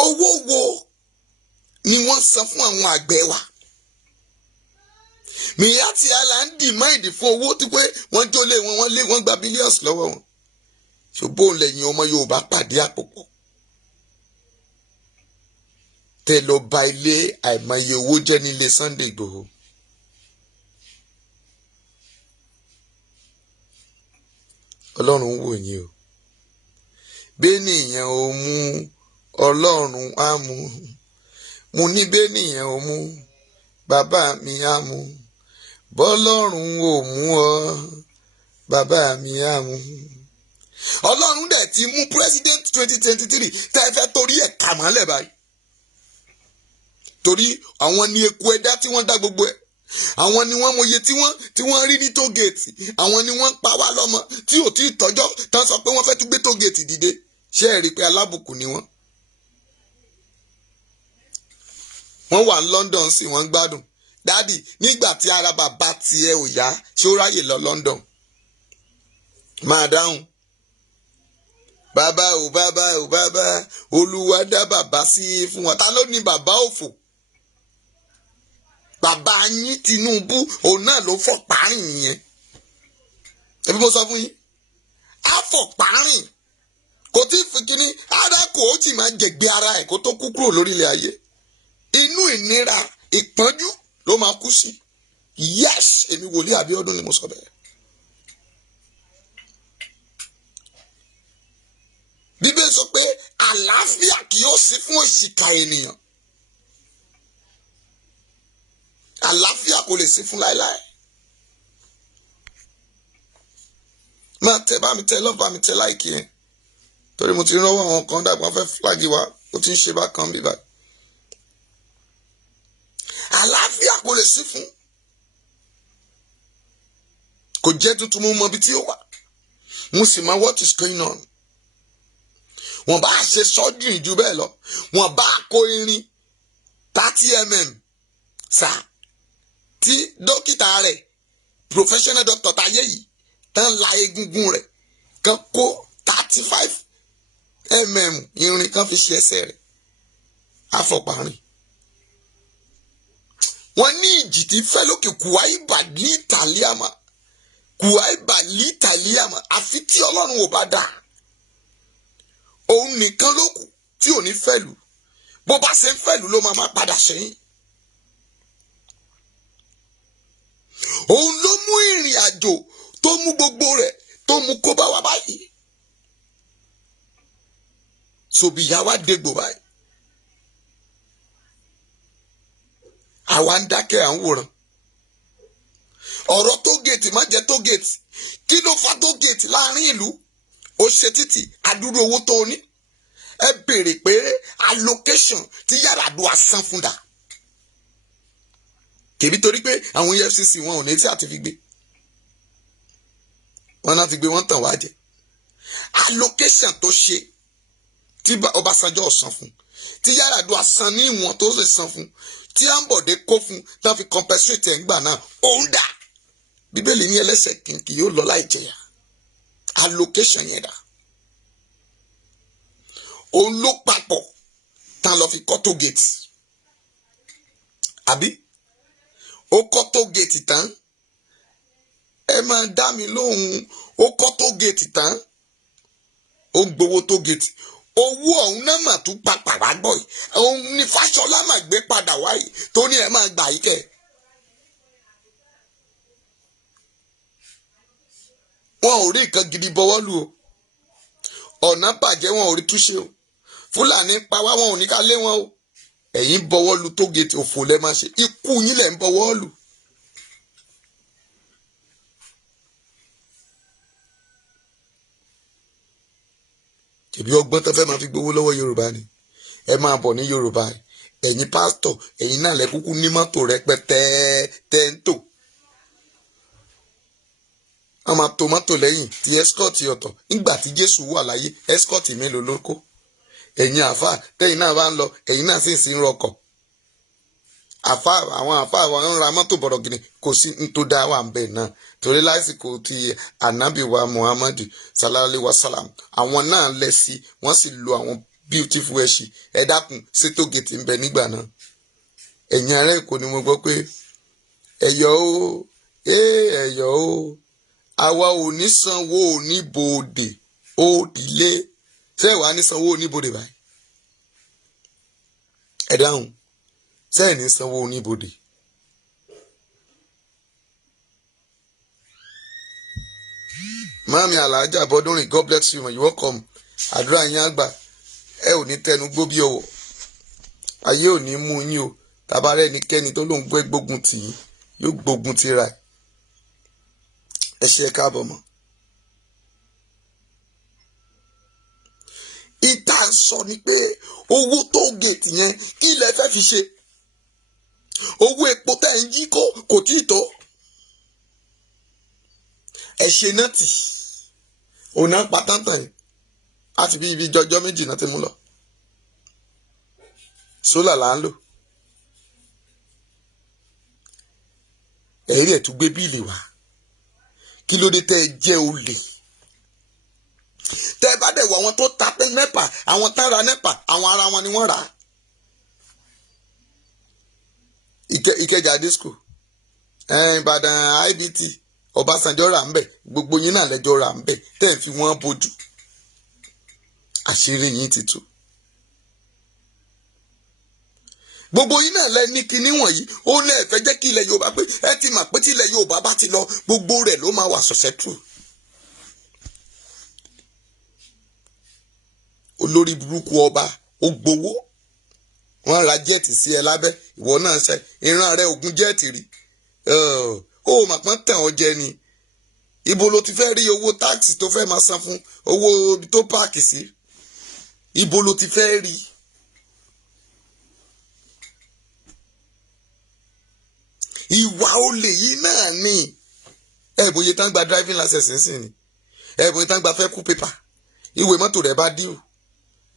Owó wo ni wọ́n san fún àwọn àgbẹ̀ wa? Miyetti Allah ń dìmáìdì fún owó tí pé wọ́n jólé wọ́n gba billions lọ́wọ́ wọn. Ṣùgbọ́n lẹ́yìn ọmọ Yorùbá pàdé àpòpọ̀. Tẹ lọ ba ilé àìmọye owó jẹ́ nílé Sunday Igboho. Ọlọ́run wò yín o. Bẹ́nìyàn ò mú Ọlọ́run á mú. Mo ní bẹ́nìyàn ò mú bàbá mi á mú. Bọ́lọ́run ò mú ọ bàbá mi á mú. Ọlọ́run dẹ̀ ti mú president 2023 tẹ́ ẹ fẹ́ torí ẹ̀ kà mọ́lẹ̀ báyìí. Torí àwọn ní eku ẹ̀dá tí wọ́n dá gbogbo ẹ̀ àwọn ni wọ́n mọye tí wọ́n rí ní tógèètì àwọn ni wọ́n pa wá lọ́mọ tí ò tí ì tọ́jọ́ tán sọ pé wọ́n fẹ́ tún gbé tógèètì dìde ṣé ẹ rí i pé alábùkù ni wọ́n. Wọ́n wà ní London sí wọ́n ń gbádùn dádì nígbà tí ara bàbá tiẹ̀ ò yá ṣé ó ráyè lọ London máa dáhùn. Bàbá Olúwa dá bàbá sí fún wọn ta ló ní bàbá òfò? Bàbá yín Tinubu òun náà ló fọ̀ párìn yẹn. Ẹbí mo sọ fún yín á fọ̀ párìn kò tí ì fi kíní ara kò ó sì máa jẹ̀gbẹ́ ara ẹ̀ kó tó kú kúrò lórílẹ̀ ayé. Inú ìnira ìpọ́njú ló máa kú sí. Yes, èmi Wòlíì Abíọ́dún ni mo sọ bẹ́ẹ̀. Bíbélì sọ pé àlàáfíà kì yóò sí fún òṣìkà ènìyàn. Àlàáfíà kò lè sí fún láéláé. Máa tẹ bá mi tẹ love bá mi tẹ like yẹn. Torí mo ti ránwọ́ àwọn kan dàgbà fẹ́ flag wa ó ti ń ṣe bákan bí báyìí. Àlàáfíà kò lè sí fún. Kò jẹ́ tuntun mo mọ ibi tí ó wà. Mo sì mọ what is going on. Wọ́n bá ṣe surgery jù bẹ́ẹ̀ lọ. Wọ́n bá kó irin 30 mm sá tí dókítà rẹ̀ professional doctor táyé yìí tán la egungun rẹ̀ kan kó 35 mm irin kan fi ṣe ẹsẹ̀ rẹ̀ afọparin. Wọ́n ní ìjì tí fẹ́ lókè kùwáìbà lítàlíàmà àfi tí Ọlọ́run ò bá dà. Òun nìkan ló kù tí ò ní fẹ́lù. Bó bá ṣe ń fẹ́lù ló máa padà sẹ́yìn. Òun ló mú ìrìn àjò tó mú gbogbo rẹ̀ tó mú kó bá wa báyìí. Sòbìyà wa dégbò báyìí. Àwa ń dákẹ́ à ń wòran. Ọ̀rọ̀ tó gèètì má jẹ́ tó gèètì. Kí ló fa tó gèètì láàrin ìlú? Ó ṣe títì adúrú owó tó ní. Ẹ béèrè pé allocation tí Yar'Adua san fún dà. Kèbí torí pé àwọn EFCC wọn ò ní tí àti fi gbé. Wọ́n náà fi gbé wọ́n tàn wá jẹ. Allocation tó ṣe tí Ọbásanjọ́ san fún. Tí Yar'Adua san ní ìwọ̀n tó lè san fún. Tí Ambode kó fún tán fi compensate ẹ̀ ń gbà náà. Òun dà. Bíbélì ní ẹlẹ́ṣẹ̀ kì yóò lọ láì jẹ̀yà. Allocation yẹn dà. Òun ló papọ̀ tán lọ fi kọ́ tó gate. Àbí? Ó kọ́ tó gate tán. Ẹ máa dá mi lóhùn. Ó kọ́ tó gate tán. Ó gbowó tó gate. Owó ọ̀hún náà mà tún papà wá gbọ́ yìí. Òun ni Fáṣọlá mà gbé padà wáyìí tó ní ẹ máa gbà yìí kẹ́. Wọn ò rí nǹkan gidi bọwọ́ lù o. Ọ̀nà bàjẹ́ wọn ò rí túnṣe o. Fúlàní pa wá wọn ò ní ká lé wọn o. Ẹ̀yin bọwọ́ lù tó gèètì òfò lẹ́ máa ṣe. Ikú yín lẹ̀ ń bọwọ́ lù. Ṣèbí ọgbọ́n tó fẹ́ máa fi gbowó lọ́wọ́ Yorùbá ni. Ẹ máa bọ̀ ní Yorùbá. Ẹ̀yin pásítọ̀, ẹ̀yin náà lẹ kúkú ní mọ́tò rẹpẹtẹ tẹ́ńtò. Wọ́n máa to mọ́tò lẹ́yìn tí ẹ́skọ́ọ̀tì ọ̀tọ̀. Nígbà tí Jésù wà láyé, ẹ́skọ́ọ̀tì mélòó ló kó? Ẹ̀yin àfáà tẹ́yìn náà bá ń lọ, ẹ̀yin náà sì ń rọkọ̀. Àwọn àfáà wọn ń ra mọ́tò bọ̀rọ̀gìnì kò sí tó dá wà ń bẹ̀ náà. Torí lásìkò ti ànábì wa Muhammadu sallallahu alaihi wasallam, àwọn náà lẹ̀ sí, wọ́n sì lo àwọn beautiful ẹṣin. Ẹ dákun sétò gèètì ń bẹ nígbà náà. Ẹ̀yin ará Èkó ni mo gbọ́ pé ẹ̀yọ́ o, ẹ̀yọ́ o. Àwa ò ní sanwó oníbodè òdìlé. Ṣé ìwà ní sanwó oníbodè báyìí? Ẹ dáhùn. Ṣé ẹ̀ ní sanwó oníbodè? Mami Alhaja Bọ́dúnrìn, God bless you, you welcome. Àdúrà yín àgbà. Ẹ ò ní tẹnu gbó bí ọwọ́. Ayé ò ní mú yín o. Tabarẹ́ ẹnikẹ́ni tó lóun gbé gbógun tì yín yóò gbógun ti ra ẹ̀. Ẹ ṣé ẹ káàbọ̀ mọ́. Ìta ń sọ ni pé owó tó gèètì yẹn kí ilẹ̀ fẹ́ fi ṣe. Owó epo tẹ́ ń yí kò tí ì tó. Ẹ ṣe náà tì. Òun náà pa tántàn yìí. Láti bí ibi jọjọ́ méjì náà ti mú lọ. Sólà là ń lò. Ẹ̀rí ẹ̀ tún gbé bíìlì wá. Kí ló dé tẹ́ ẹ jẹ́ olè? Tẹ́ ẹ bá dẹ̀ wọ àwọn tó ta nẹ́pà, àwọn tán ra nẹ́pà, àwọn ara wọn ni wọ́n rà á. Ìkẹjà disco, Ìbàdàn IBT, Ọbásanjọ́ rà ń bẹ̀, gbogbo yín náà lẹ́jọ́ rà ń bẹ̀, tẹ́ ẹ fi wọ́n bójú. Àṣírí yín ti tú. Gbogbo yín náà lẹ ní kinní wọ̀nyí, ó lẹ́ fẹ́ jẹ́ kí ilẹ̀ Yorùbá pé ẹ ti mà pé tí ilẹ̀ Yorùbá bá ti lọ, gbogbo rẹ̀ ló máa wà successful. olórí burúkú ọba ó gbowó wọ́n ra jẹ́ẹ̀tì sí ẹ lábẹ́ ìwọ náà ṣe ìran rẹ ògùn jẹ́ẹ̀tì rí ó mà pọ́n tàn ọ́ jẹ ni ibo ló ti fẹ́ rí owó táàkì tó fẹ́ máa san fún owó tó páàkì sí ibo ló ti fẹ́ rí. ìwà olè yìí náà ni ẹ̀bùn tán gba driving license sí ni ẹ̀bùn tán gba fẹ́ kú pépà ìwé mọ́tò rẹ̀ bá dìrò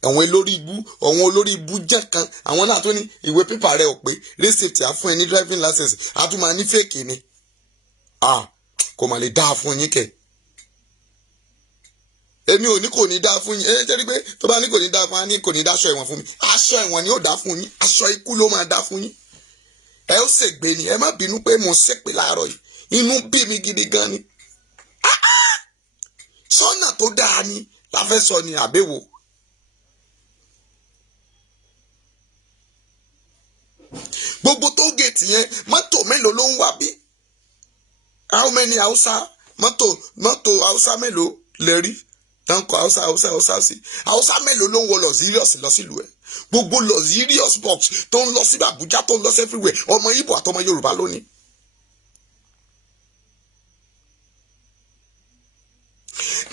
àwọn olórí ibú jẹ́ kan àwọn náà tó ní ìwé pépà rẹ̀ ò pé receipt á fún ẹ ní driving license á tún máa ní fake ni kò mà lè dáa fún yín kẹ̀ èmi ò ní kò ní dáa fún yín jẹ́rí pé tó bá ní kò ní dáa fún yín ní kò ní dáṣọ ẹ̀wọ̀n fún mi aṣọ ẹ̀wọ̀n ni ó dáa fún yín aṣọ ikú ló máa dáa fún yín ẹ ó ṣègbè ni ẹ má bínú pé mo ṣépè láàárọ̀ yìí inú bí mi gidi gan ni sọ́nà tó dáa ni la fẹ́ sọ ni àbẹ̀wò. gbogbo tó gèètì yẹn mọ́tò mélòó ló ń wá bí how many Hausa mọ́tò Hausa mélòó lè rí tán kọ Hausa sí Hausa mélòó ló ń wọ luxurious lọ sílùú ẹ gbogbo luxurious box tó ń lọ sí Abuja tó ń lọ sí everywhere ọmọ Ìgbò àtọmọ Yorùbá lónìí.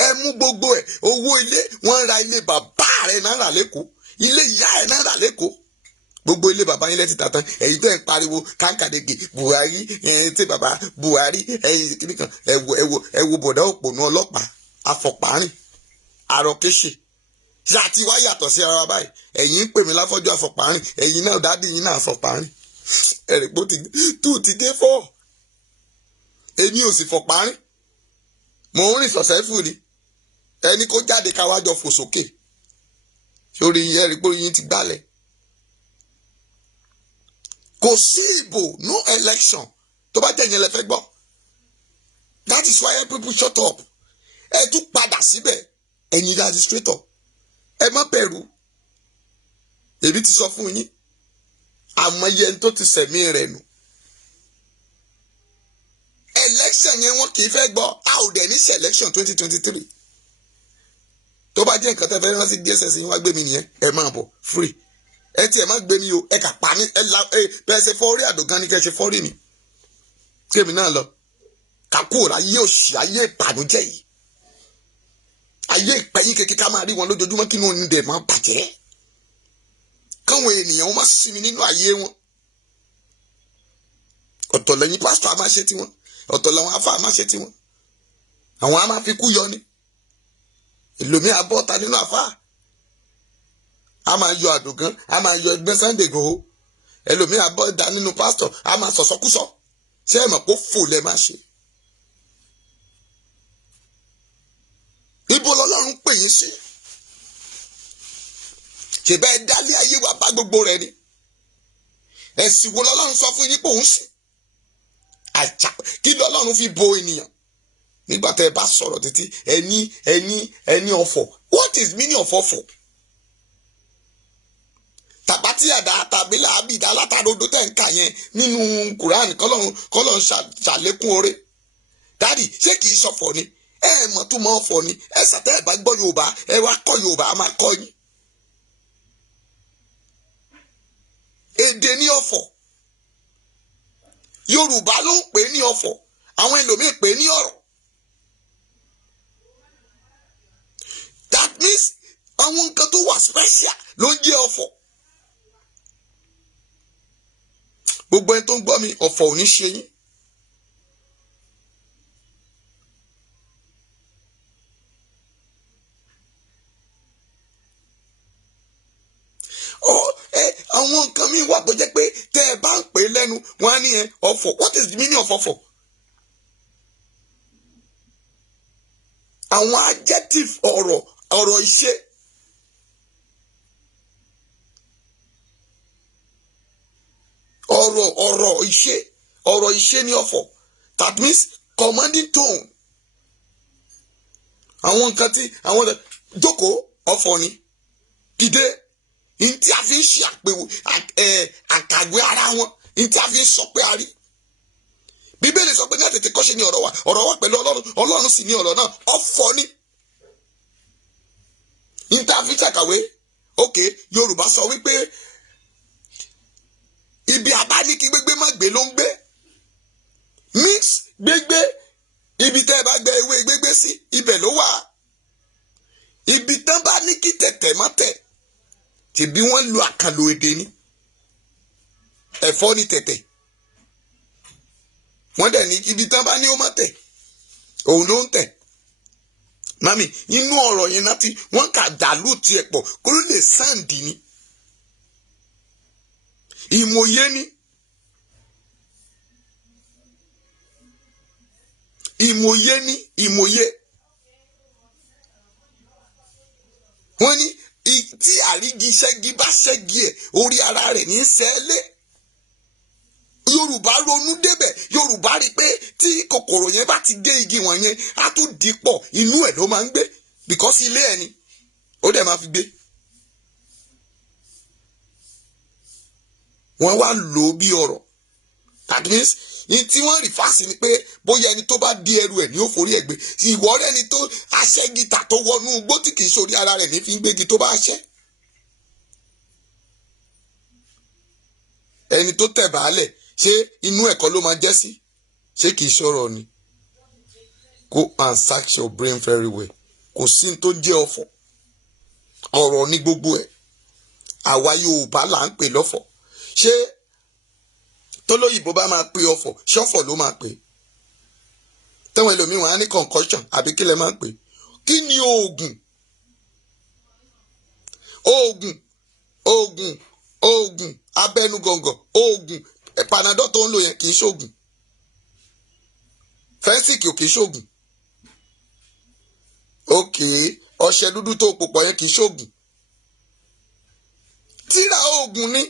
ẹ mú gbogbo ẹ owó ilé wọn ra ilé bàbá rẹ náírà lẹ́kọ̀ọ́ ilé ìyá ẹ náírà lẹ́kọ̀ọ́ gbogbo ilé bàbá yín lẹ́tí tàtàn ẹ̀yin tẹ́ ń pariwo kánkàdégè Buhari tí bàbá Buhari ẹ̀yin kìnnìkan ẹ̀wò bọ̀dá òpònú ọlọ́pàá afọ̀párìn arọ̀kéṣe ṣáàtì wá yàtọ̀ sí ara báyìí ẹ̀yin ń pè mí láfọ́jú afọ̀párìn ẹ̀yin náà dádì yín náà afọ̀párìn ẹ̀rìpọ̀ tó ti dé fọ́ èmi ò sì fọ̀párìn mò ń rìn sọ̀sẹ́fù ni ẹni kó jáde káwájọ fò sókè sórí ẹ̀rìpọ̀ yín ti gbálẹ̀. Kò sí ìbò no election tó bá jẹ́ ìyẹn lẹ fẹ́ gbọ́ that is why people shut up ẹ tún padà síbẹ̀ ẹ̀yin administrator ẹ má bẹ̀rù èmi ti sọ fún yín àmọye ẹni tó ti sẹ̀mí rẹ̀ nù election yẹn wọn kì í fẹ́ gbọ́ a ò dẹ̀ ní ṣe election 2023 tó bá jẹ́ nǹkan tẹ́ fẹ́ rántí DSS yín wá gbé mi nìyẹn ẹ máa bọ̀ free ẹ tí ẹ má gbé mi o ẹ kà pa mí bẹ́ẹ̀ ṣe fọ́ orí àdògán ni kẹ́ ṣe fọ́ rí mi kémi náà lọ kakúrò ayé òṣì ayé ìbànújẹ́ yìí ayé ìpẹ́yìn kékeré ká máa rí wọn lójoojúmọ́ kí inú dẹ̀ máa bàjẹ́ káwọn ènìyàn wọn má sinmi nínú ayé wọn ọ̀tọ̀ lẹ́yìn pásítọ̀ a máa ṣe tiwọn ọ̀tọ̀ làwọn afá a máa ṣe tiwọn àwọn a máa fi kú yọ ni èlòmí abọ́ta nínú afá a máa yọ àdògán a máa yọ ẹgbẹ́ Sunday Igboho ẹlòmí abọ́ta nínú pásítọ̀ a máa sọ̀sọ́kúsọ ṣé ẹ mọ̀ pé fò lẹ́ máa ṣe. ibo lọ́lọ́run pè yín sí ṣèbẹ́ dálé ayé wa bá gbogbo rẹ̀ ni ẹ̀sìn wo lọ́lọ́run sọ fún yín pé òun sìn àjà kí lọ́lọ́run fi bo ènìyàn nígbà tẹ́ ẹ bá sọ̀rọ̀ títí ẹni ọ̀fọ̀ what is meaning of ọ̀fọ̀ tàbátí àdá tàbílà àbìdá látàrodo tẹ̀ ń kà yẹn nínú Quran kọ́lọ́run ṣàlékún oore dádì ṣé kìí ṣọ̀fọ̀ ni ẹ mọ̀ tó mọ̀ ọ̀fọ̀ ni ẹ sàtẹ́ ẹ̀ bá gbọ́ Yorùbá ẹ wá kọ́ Yorùbá a máa kọ́ yín èdè ní ọ̀fọ̀ Yorùbá ló ń pè ní ọ̀fọ̀ àwọn ẹlòmíì pè ní ọ̀rọ̀ that means àwọn nǹkan tó wà special ló ń jẹ́ ọ̀fọ̀ gbogbo ẹni tó ń gbọ́ mi ọ̀fọ̀ ò ní ṣe yín àwọn nǹkan mi wà tó jẹ́ pé tẹ́ ẹ bá ń pè é lẹ́nu wọ́n á ní ẹ ọ̀fọ̀ what is the meaning of ọ̀fọ̀ àwọn adjective ọ̀rọ̀ ìṣe ọ̀rọ̀ ìṣe ní ọ̀fọ̀ that means commanding tone àwọn nǹkan tí àwọn jókòó ọ̀fọ̀ ni dìde ntí a fi ń ṣe àpèwò àkàgbé ara wọn ntí a fi ń sọ pé a rí Bíbélì sọ pé ní àtètè kọ́ṣe ní ọ̀rọ̀ wa pẹ̀lú Ọlọ́run sì ní ọ̀rọ̀ náà ọ̀fọ̀ ni Interview ṣàkàwé. Okay, Yorùbá sọ wípé ibi abániki gbégbé má gbé ló ń gbé. Mix gbégbé ibi tẹ́ bá gbé ewé gbégbé sí ibẹ̀ ló wà. Ibi tán bá ní kí tẹ̀tẹ̀ má tẹ̀ tìbí wọ́n lu àkàlò èdè ni. Ẹ̀fọ́ ni tẹ̀tẹ̀. Wọ́n dẹ̀ ní ibi tán bá ní ó má tẹ̀ òun ló ń tẹ̀. Mami, inú ọ̀rọ̀ yẹn náà tí wọ́n kà dàlú tiẹ̀ pọ̀ kó ló lè sáǹdì ni. Ìmọ̀ye ni. Ìmọ̀ye ni ìmọ̀ye. Wọ́n ní tí àrígi ṣẹ́gi bá ṣẹ́gi ẹ̀ orí ara rẹ̀ ní sẹ́lẹ̀. Yorùbá ronú débẹ̀. Yorùbá rí pé tí kòkòrò yẹn bá ti dé igi wọ̀nyẹn á tún dìpọ̀ inú ẹ̀ ló máa ń gbé because ilé ẹ̀ ni ó dẹ̀ máa fi gbé. Wọ́n wá lò ó bí ọ̀rọ̀. That means ní tí wọ́n rí fásitì ni pé bóyá ẹni tó bá di ẹrù ẹ̀ ní ó forí ẹ̀ gbé. Ìwọ rẹ̀ ni tó aṣẹ́gìtà tó wọnú igbó tí kì í sórí ara rẹ̀ ní fi ń gbégi tó bá ṣẹ́. Ẹni tó tẹ̀ bàálẹ̀ ṣé inú ẹ̀kọ́ ló máa jẹ́ sí? Ṣé kì í ṣọ̀rọ̀ ni? Go and search your brain very well. Kò sí ní tó jẹ́ ọ̀fọ̀. Ọ̀rọ̀ ní gbogbo ẹ̀. Àwa Yorùbá là ń pè lọ́fọ̀. Ṣé tólóyìnbó bá máa pe ọ̀fọ̀ ṣọ́fọ̀ ló máa pè? Tẹ́wọ̀n ẹlòmíràn á ní concussion àbí kí lẹ máa ń pè? Kí ni oògùn? Oògùn abẹnugọ̀ngọ̀ oògùn panadol tó ń lò yẹn kì í ṣoògùn. Fẹ́ńsìkì ò kì í ṣoògùn. Ọṣẹ dúdú tó pòpọ̀ yẹn kì í ṣoògùn. Tírà oògùn ni.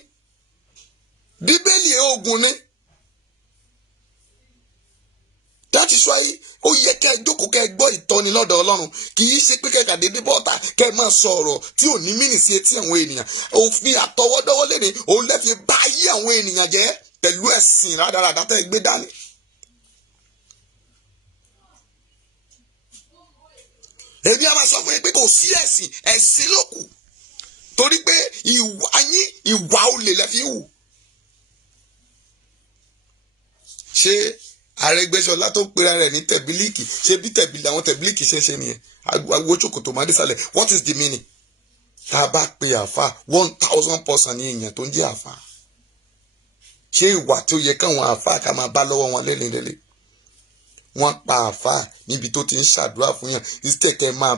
Bíbélì oògùn ni. That is why ó yẹ kẹ́ ẹ jókòó kẹ́ ẹ gbọ́ ìtọ́ni lọ́dọ̀ Ọlọ́run. Kì í ṣe pé kẹ́kà dédé bọ́ta kẹ́ ẹ máa sọ̀rọ̀ tí ò ní mínì sí etí àwọn ènìyàn. Òfin àtọwọ́dọ́wọ́ lè ní òun lẹ́fi bá ayé àwọn ènìyàn jẹ́ pẹ̀lú ẹ̀sìn rádaràdá tẹ́ ẹ gbé dání. Èmi á máa sọ fún yín pé kò sí ẹ̀sìn ló kù. Torí pé ìwà olè lẹ fi hù. Ṣé Arẹ́gbẹ́ṣọlá tó ń pera rẹ̀ ní tẹ̀bílíkì ṣe bí àwọn tẹ̀bílíkì ṣe nìyẹn? Agbójókòtò máa dé sálẹ̀. What is the meaning? Tá a bá pe àfà 1000% ní èèyàn tó ń jẹ́ àfà. Ṣé ìwà tó yẹ káwọn àfà ká máa bá lọ́wọ́ wọn lélẹ̀? Wọ́n pa àfà níbi tó ti ń ṣàdúrà fún yàn. Instead kẹ́ máa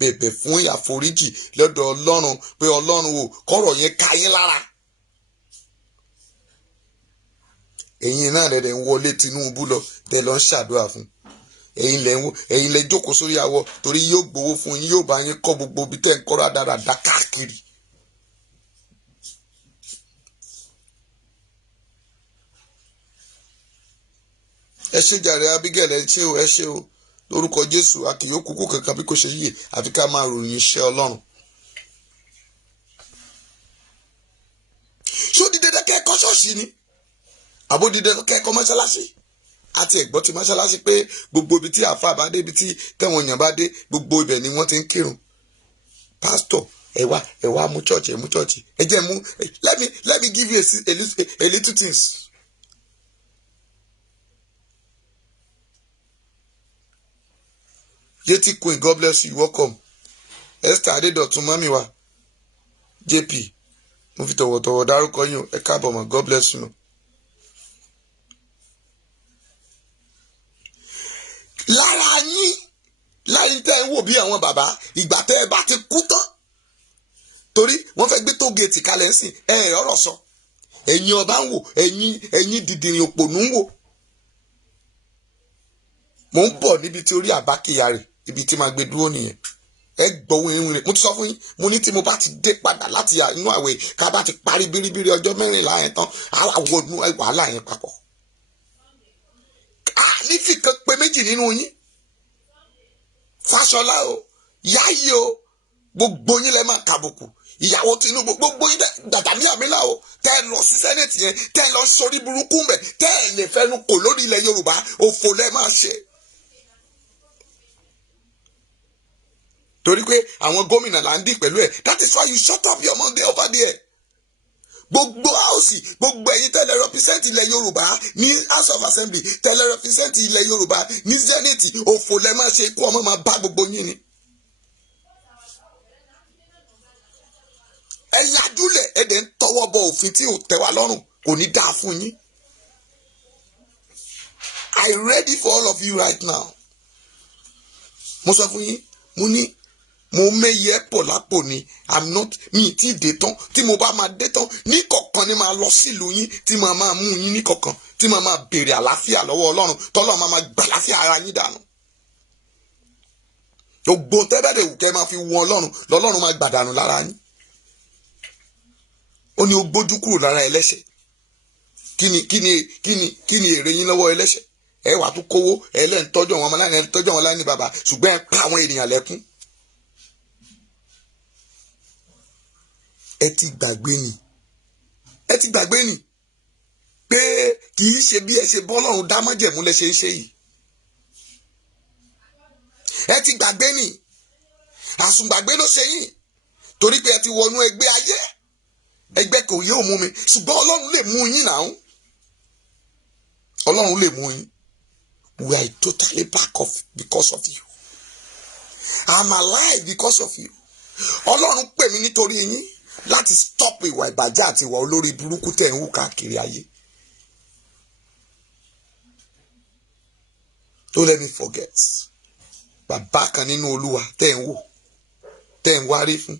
bẹ̀bẹ̀ fún àforíjì lọ́dọ̀ Ọlọ́run pé Ọlọ́run ò kọ́rọ̀ yẹn ká yín lára. Ẹ̀yin náà lẹ̀ ń wọlé Tinubu lọ tẹ́ lọ ń ṣàdúrà fún. Ẹ̀yin lẹ jókòó sórí awọ torí yóò gbowó fún yín, yóò bá yín kọ́ gbogbo ibi tẹ́ ń kọ́ rádaràdá káàkiri. Ẹ ṣé jàre Abigail, ẹ ṣé o lórúkọ Jésù a kì yóò kúkú kankan bí kò ṣe yíyè àfi ká máa ròyìn iṣẹ́ Ọlọ́run. Ṣó dídé kẹ́kọ̀ọ́ ṣọ́ọ̀ṣì ni? Àbódìdẹ kẹ́kọ̀ọ́ mọ́ṣáláṣí? Àti ẹ̀gbọ́n ti mọ́ṣáláṣí pé gbogbo ibi tí àáfà bá dé, ibi tí tẹ̀wọ̀n èèyàn bá dé, gbogbo ibẹ̀ ni wọ́n ti ń kírun. Pásítọ̀ ẹ wá mú church. Ẹ jẹ́ mú let me give you a little things. Yeti Queen, God bless you, welcome. Esther Adedotun mami wa JP, mo fi tọ̀wọ̀tọ̀wọ̀ dárúkọ yín, ẹ káàbọ̀ mọ́, God bless you. Lára yín láyé tẹ́ ń wò bí àwọn bàbá ìgbà tẹ́ ẹ bá ti kú tán torí wọ́n fẹ́ gbé tó géètì kalẹ̀ ń sìn ọ̀rọ̀ sọ ẹ̀yin ọba ń wò ẹ̀yin dìdìrín òpònú ń wò. Mo ń bọ̀ níbi tí orí àbákẹ́yà rẹ̀ ibi tí máa gbé dúró nìyẹn. Ẹ gbọ́wọ́ irun rẹ̀ mo ti sọ fún yín mo ní tí mo bá ti dé padà láti inú àwẹ̀ ká bá ti parí bíríbírí ọjọ́ 14 yẹn tán àwọn ọdún wàhálà yẹn papọ̀. Ní fìkan pé méjì nínú yín Fáṣọlá o Yáyí o gbogbo yín lẹ máa kàbùkù. Ìyàwó Tinubu gbogbo yín Gàdàmí Àmínà o tẹ́ ẹ lọ sí sẹ́nẹ̀tì yẹn tẹ́ ẹ lọ sórí burúkú mbẹ̀ tẹ́ ẹ lè fẹnu kò lórí ilẹ̀ Yorùbá òfò lẹ máa ṣe. torí pé àwọn gómìnà là ń dì pẹ̀lú ẹ̀. That is why you shut up your mouth over there. Gbogbo house, gbogbo ẹ̀yin tẹ́lẹ̀ represent ilẹ̀ Yorùbá ní House of Assembly, tẹ́lẹ̀ represent ilẹ̀ Yorùbá ní Senate, òfò lẹ́ máa ṣe, kó ọmọ máa bá gbogbo yín ni. Ẹ lajúlẹ̀ ẹ dẹ̀ ń tọwọ́ bọ òfin tí ò tẹ́ wa lọ́rùn, kò ní dáa fún yín. I ready for all of you right now. Mo sọ fún yín, mo ní mo mẹ́yẹ pọ̀ lápò ni, I'm not, mi ti dé tán, tí mo bá máa dé tán ní kọ̀ọ̀kan ni máa lọ sílùú yín, tí màá máa mú yín ní kọ̀ọ̀kan, tí màá máa béèrè àlàáfíà lọ́wọ́ Ọlọ́run, tọ́lọ́run máa gbà àlàáfíà ara yín dànù. Gbogbo tẹ́bẹ̀rẹ̀ wù kẹ́ máa fi wọn Ọlọ́run, lọ́lọ́run máa gbà dànù lára yín. Ó ní ó gbójú kúrò lára ẹlẹ́ṣẹ̀. Kí ni èrè yín lọ́wọ́ ẹlẹ́ṣẹ̀? Ẹ wà tún kówó, ẹ lẹ́ ń tọ́jú àwọn ọmọ láìní, ẹ ń tọ́jú àwọn láìní bàbá, ṣùgbọ́n ẹ pa àwọn ènìyàn lẹ́kún. Ẹ ti gbàgbé ni pé kì í ṣe bí ẹ ṣe bọ́ Ọlọ́run dá májẹ̀mú lẹ ṣe ń ṣe yìí. Ẹ ti gbàgbé ni, àsùngbàgbé ló ṣe yìí, torí pé ẹ ti wọnú ẹgbẹ́ ayé, ẹgbẹ́ kò yóò mú mi, ṣùgbọ́n Ọlọ́run lè mú yín náà. Ọlọ́run lè mú yín. We are totally back off because of you. I'm alive because of you. Ọlọ́run pè mí nítorí yín láti stop ìwà ìbàjẹ́ àti ìwà olórí burúkú tẹ̀ ń hù káàkiri ayé. Don't let me forget. Bàbá kan nínú Olúwa tẹ̀ ń wò, tẹ̀ ń wárí fún.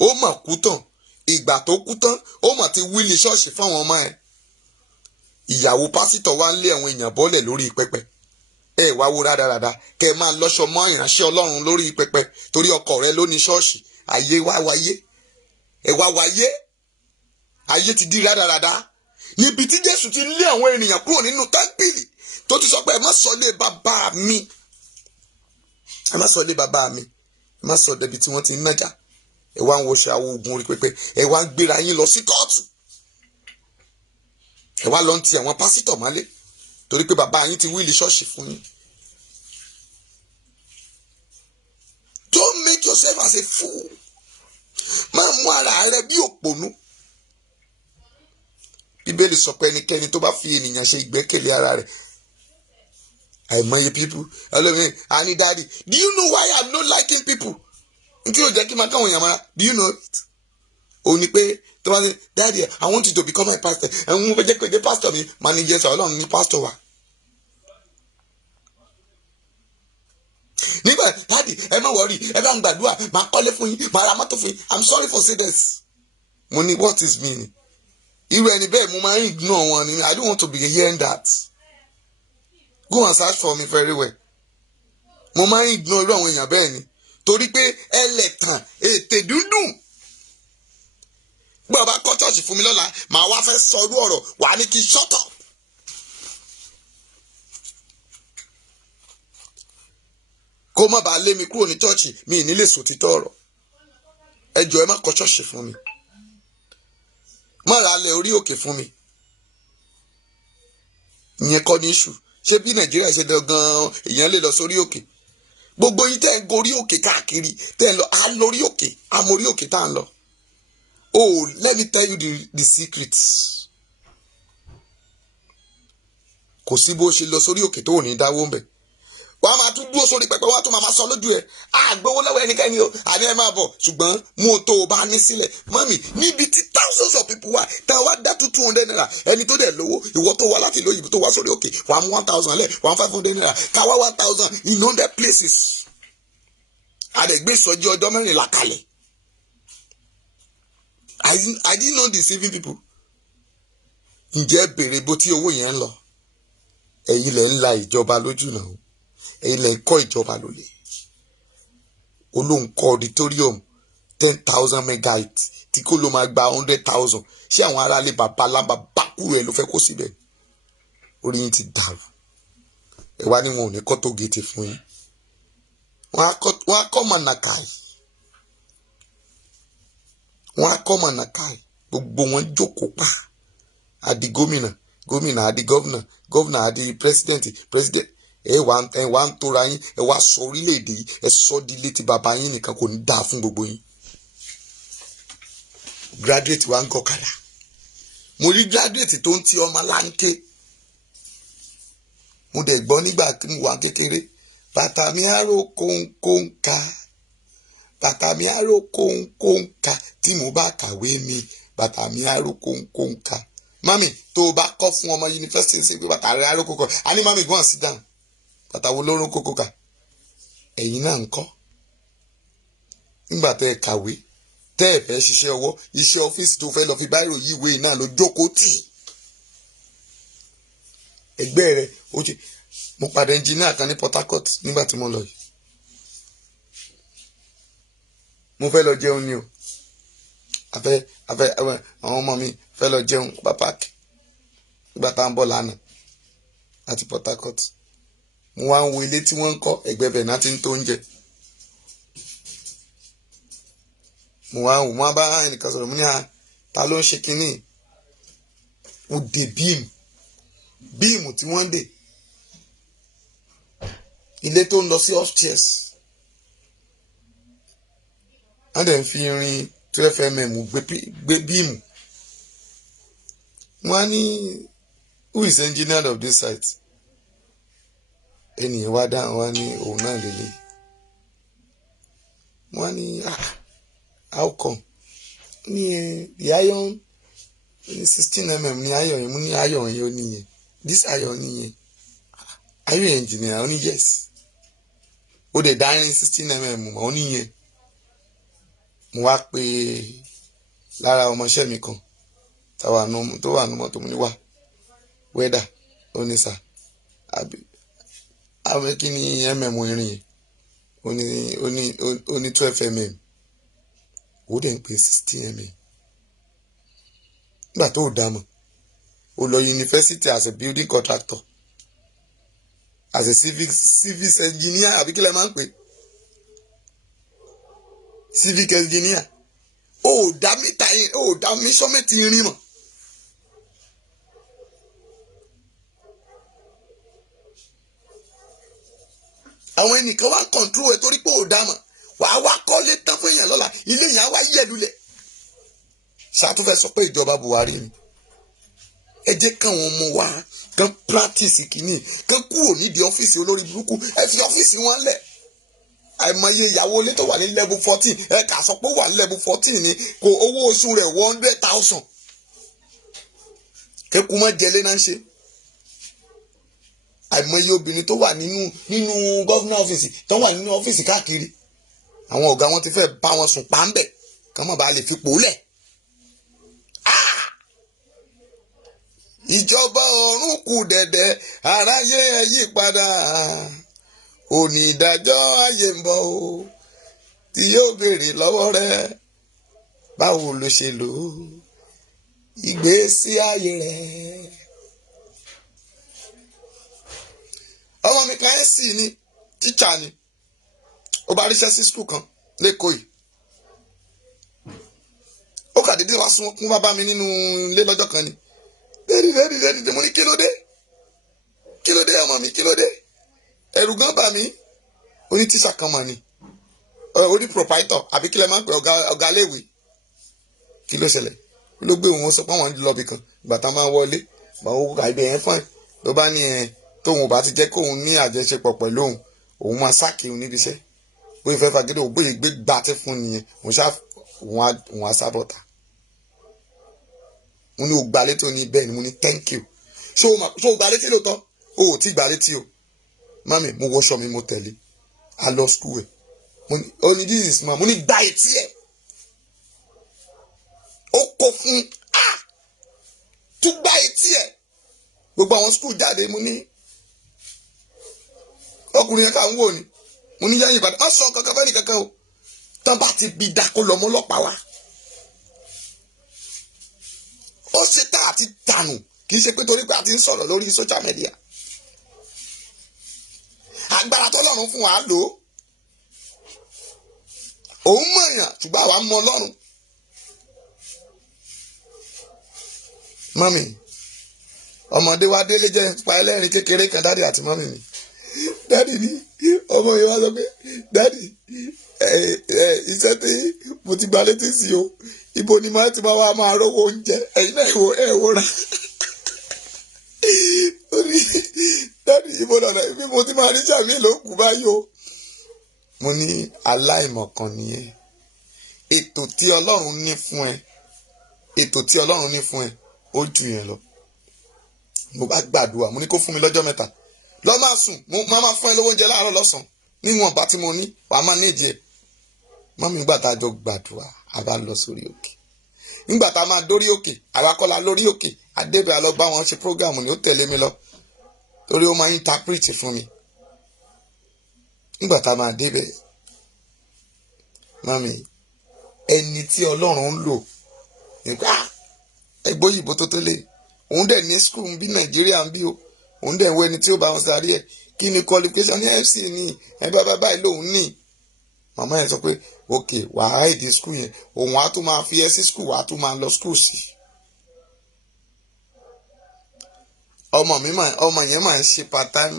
Ó mà kú tán. Ìgbà tó kú tán, ó mà ti wí ní ṣọ́ọ̀ṣì fáwọn ọmọ ẹ̀. Ìyàwó pásítọ̀ wá ń lé àwọn èèyàn bọ́lẹ̀ lórí pẹpẹ. Ẹ wá wo rádaràda kẹ máa lọ́ṣọ mọ́ ìránṣẹ́ Ọlọ́run lórí pẹpẹ torí ọkọ rẹ ló ní ṣọ́ọ̀ṣì. Ayé wá wáyé. Ẹ wá wáyé. Ayé ti di rádaràda. Níbi tí Jésù ti lé àwọn ènìyàn kúrò nínú tẹ́ḿpìlì tó ti sọ pé ẹ má sọ lé bàbá mi. Ẹ má sọ lé bàbá mi. Ẹ má sọ débi tí wọ́n ti ń nájà. Ẹ wá ń wọṣọ àwọn oògùn orí pẹpẹ. Ẹ wá ń gbéra yín lọ sí kóòtù. Ẹ wá lọ ń ti àwọn pásítọ̀ mọ́lé torí pé bàbá yín ti wíìlì ṣọ́ọ̀ṣì fún yín. Don't make yourself as a fool. Máa mú ara rẹ bí òpònú. Bíbélì sọ pé ẹnikẹ́ni tó bá fi ènìyàn ṣe ìgbẹ́kẹ̀lé ara rẹ̀. Àìmọye people. Ẹlòmíràn, I need daddy. Do you know why I'm not liking people? Nkí ló jẹ́ kí n máa káwọn èèyàn mọ́ra? Do you know it? Ó ní pé tó bá ní daddy, I want you to become my pastor. Ẹ̀hún mo fẹ́ jẹ́ pé jẹ́ pastor mi, manager sọ Ọlọ́run ní pastor wa. Nígbà daddy, ẹ má worry, ẹ bá ń gbàdúrà, máa kọ́lé fún yín, máa ra mọ́tò fún yín. I'm sorry for saying this. Mo ní what is meaning? Irú ẹni bẹ́ẹ̀ mo máa ń ignore wọn ni. I don't want to be hearing that. Go and search for me very well. Mo máa ń ignore irú àwọn èèyàn bẹ́ẹ̀ ni. Torí pé ẹlẹ́tàn ètè dúndùn. Bí ọba kọ́ chọ́ọ̀chì fún mi lọ́la, màá wá fẹ́ sọ irú ọ̀rọ̀, wà á ní kí shut up. Kó má bàa lé mi kúrò ní chọ́ọ̀chì, mi ì ní lè sòtítọ́ ọ̀rọ̀. Ẹ jọ̀ọ́ ẹ má kọ́ chọ́ọ̀chì fún mi. Má ra lẹ̀ orí òkè fún mi. Ìyẹn kọ́ ní issue. Ṣé bí Nàìjíríà ṣe dán gan-an èèyàn lè lọ sórí òkè? Gbogbo yín tẹ́ ń gorí òkè káàkiri, tẹ́ ń lọ, á lórí òkè, á mórí òkè tá à ń lọ. Oh, let me tell you the secrets. Kò sí bó ṣe lọ sórí òkè tó ò ní dáwó ń bẹ̀. Wọ́n á máa tún dúró sórí pẹpẹ, wọ́n á tún máa sọ lójú ẹ̀. Àgbowó lọ́wọ́ ẹnikẹ́ni o, àní ẹ máa bọ̀, ṣùgbọ́n mú tó o bá ní sílẹ̀. Mọ́mì, níbi tí thousands of people wà, tá a wá dá 200 naira, ẹni tó dẹ̀ lówó, ìwọ tó wá láti lóyìnbó tó wá sórí òkè, wàá mú 1,000 lẹ̀, wàá 500 naira, ká wá 1,000 in 100 places. Àdẹ̀gbé ìsọjí ọjọ́ mẹ́rìnlá kalẹ̀. I didn't know deceiving people. Ǹjẹ́ bèrè bó tí owó yẹn ń lọ? Ẹ̀yin lẹ̀ ń la ìjọba lójú náà. Ẹ̀yin lẹ̀ ń kọ́ ìjọba lólè. Olóhùn kọ́ auditorium 10,000 megabytes tí kò ló máa gba 100,000. Ṣé àwọn aráalé bàbá lámbà bákú rẹ̀ ló fẹ́ kó síbẹ̀? Orí yín ti dàrú. Ẹ wá ní wọn ò ní kọ́ tó gètè fún yín. Wọ́n á kọ́ mànàkàì. Wọ́n á kọ́ mànàkàì. Gbogbo wọn jókòó pa. Àdì gómìnà, gómìnà àdì gọ́vnà, gọ́vnà àdì president. ẹ wá ń tóra yín, ẹ wá sọ orílẹ̀-èdè yìí, ẹ sọ di ilé tí bàbá yín nìkan, kò ní dáa fún gbogbo yín. Graduate wa ń gọ̀kadà, mo rí graduate tó ń ti ọmọ láńké, mo dẹ̀ gbọ́ nígbà tí mo wà kékeré, bàtà mi àrò kóńkóńká, bàtà mi àrò kóńkóńká, tí mo bá kàwé mi, bàtà mi àrò kóńkóńká. Mami, tó o bá kọ́ fún ọmọ yunifásitì sí pé bàtà rẹ̀ àrò kóńkóńká, a ní mami go and sit down, bàtà wo ló rò kóńkóńká? Ẹ̀yin náà ń kọ́ nígbà tẹ́ ẹ kàwé, tẹ́ ẹ fẹ́ ṣiṣẹ́ ọwọ́, iṣẹ́ ọ́fíìsì tó fẹ́ lọ fi báírò yí ìwé náà ló jókòó tì. Ẹgbẹ́ rẹ̀ ó ṣe. Mo pàdé ẹnjìníà kan ní Port Harcourt nígbà tí mo lọ yìí. Mo fẹ́ lọ jẹun ni o. Àwọn ọmọ mi fẹ́ lọ jẹun bá páàkì nígbà tá à ń bọ̀ lánàá láti Port Harcourt. Mo wá ń wo ilé tí wọ́n ń kọ́, ẹ̀gbẹ́ bẹ̀ náà ti ń tó oúnjẹ. Mo wá bá ẹnìkan sọ̀rọ̀, mo ní ta ló ń ṣe kínní? Mo dé bíìmù tí wọ́n ń dè. Ilé tó ń lọ sí upstairs. Wọ́n dẹ̀ ń fi irin 12mm gbé bíìmù. Wọ́n á ní, who is engineer of this site? Ẹnìyẹn wá dáhùn, wá ní òun náà lélẹ̀. Wọ́n á ní, how come? Ní the iron 16mm ní iron yẹn, mo ní iron yẹn ó níyẹn. This iron níyẹn. Are you an engineer? Ó ní yes. Ó dẹ̀ dá irin 16mm mọ́, ó níyẹn. Mo wá pé lára ọmọọṣẹ́ mi kan tó wà nú mọ́tò, mo ní wá wẹ́dà, ó ní sà, àbí kí ni irin yẹn? Ó ní 12mm. Ó dẹ̀ ń pè 16mm. Nígbà tó dá mọ̀, ó lọ yunifásitì as a building contractor, as a civic engineer, àbí kí lẹ máa ń pè? Civic engineer. Ó dá mítà yín, ó dá measurement irin mọ̀. Àwọn ẹnìkan wá control ẹ̀ torí pé ó dá mọ̀. Wàá wá kọ́lé tán fún èèyàn lọ́la, ilé yẹn á wá yẹ̀ lulẹ̀. Ṣàtúnfẹ́ sọ pé ìjọba Buhari ni. Ẹ jẹ́ káwọn ọmọ wa kan practice kìíní, kan kúrò nídìí ọ́fíìsì olórí burúkú, ẹ fi ọ́fíìsì wọn lẹ̀. Àìmọye ìyàwó ilé tó wà ní level 14, ẹ kà sọ pé ó wà ní level 14 ni, kò owó oṣù rẹ̀ 100,000. Kẹ́kù mọ́ jẹlé náà ń ṣe. Àìmọye obìnrin tó wà nínú governor ọ́fíìsì, tó wà nínú ọ́fíìsì káàkiri. Àwọn ọ̀gá wọn ti fẹ́ bá wọn sùn páńbẹ̀, kán mọ̀ bá lè fipò lẹ̀. Ìjọba ọ̀run kù dẹ̀dẹ̀, aráyé ẹ yí padà. Onídàájọ́ ayé ń bọ̀ o, tí yóò béèrè lọ́wọ́ rẹ̀, báwo ló ṣe lò ó ìgbésí ayé rẹ̀. Ọmọ mi kan sì ní tíṣà ni, ó bá ríṣẹ́ sí skul kan lẹ́kọ̀ọ́ yìí. Ó kà dédé wá sún bàbá mi nínú ilé lọ́jọ́ kan ni. Bẹ́ẹ̀ni, mo ní kí ló dé ọmọ mi, kí ló dé? Ẹ̀rù gan bà mí. Ó ní tíṣà kan mà ní. Ó ní proprietor, àbí kí lẹ máa ń pè ọ̀gá léèwé. Kí ló ṣẹlẹ̀? Ló gbé òun sọ pé àwọn lọ́bì kan, ìgbà tá máa wọlé, báwo kà ibẹ̀ yẹn fún ẹ̀. Ló bá ní tóun ò bá ti jẹ́ kóun ní àjọṣepọ̀ pẹ̀lú òun máa sáàkì òun níbi iṣẹ́. Bó ìfẹ́ fagídé òun bóyá gbé gbàtẹ́ fún nìyẹn, òun á sábọ̀tà. Mo ní o gbà létí, ó ní bẹ́ẹ̀ ni, mo ní thank you. Ṣé o gbà létí lóòótọ́? O ò tí gbà létí o. Mami, mo wọṣọ mi, mo tẹ̀lé. A lọ school ẹ̀. Ó ní this is man, mo ní gbà etí ẹ̀. Ó kó fún tún gbà etí ẹ̀. Gbogbo àwọn school jáde, mo ní ọkùnrin yẹn ká ń wò ni. Mo ní yẹ́yìn padà, má sọ kankan fẹ́ ní kankan o. Tán bá ti bí dákó lọ mọ́ ọlọ́pàá wa. Ó ṣe tá àti dànù, kì í ṣe pé torí pé a ti ń sọ̀rọ̀ lórí social media. Agbára tọ́lọ́run fún wa lò ó. Òun mọ̀ èèyàn, ṣùgbọ́n àwa mọ Ọlọ́run. Mọ́mì, ọmọdé wa délé jẹ́ pa ẹlẹ́rìn kékeré kan, dáàdì àti mọ́mì mi. dáàdì ní ọmọ yìí wá sọ pé dáàdì iṣẹ́ tí mo ti gba létí sí o, ibo ni màá ti máa rówó oúnjẹ, ẹ̀yin náà ẹ̀wò ra. Dáàdì ibo lọ́nà ibi mo ti máa rí sàmì ló kù báyìí o. Mo ní aláìmọ̀kan nìyẹn. Ètò tí Ọlọ́run ní fún ẹ ó jù yẹn lọ. Mo bá gbàdúrà, mo ní kó fún mi lọ́jọ́ 3 lọ máa sùn, mo máa fún ẹ lówó oúnjẹ láàárọ̀ lọ́sàn-án níwọ̀n bá tí mo ní wàá máa ní ìjẹ. Mọ́mí nígbà tá a jọ gbàdúrà a bá lọ sórí òkè. Nígbà tá a máa dórí òkè àwa kọ́ la lórí òkè, adébẹ̀ a lọ bá wọn ṣe prógráàmù ni ó tẹ̀lé mi lọ torí ó máa interpret fún mi. Nígbà tá a máa débẹ̀, mọ́mí ẹni tí Ọlọ́run ń lò nígbà ẹgbó yìí bó tó tẹ́lẹ̀ òun dẹ̀ ní school bí Nàìjíríà ń bí o, òun dẹ̀ ń wọ ẹni tí ó bá wọn sáré ẹ̀ kí ni qualification ní FC ní ẹ báyìí lòun ní. Màmá yẹn sọ pé ok wàá èdè school yẹn òun á tún máa fi ẹ sí school wàá tún máa lọ school sí. ọmọ yẹn máa ń ṣe part time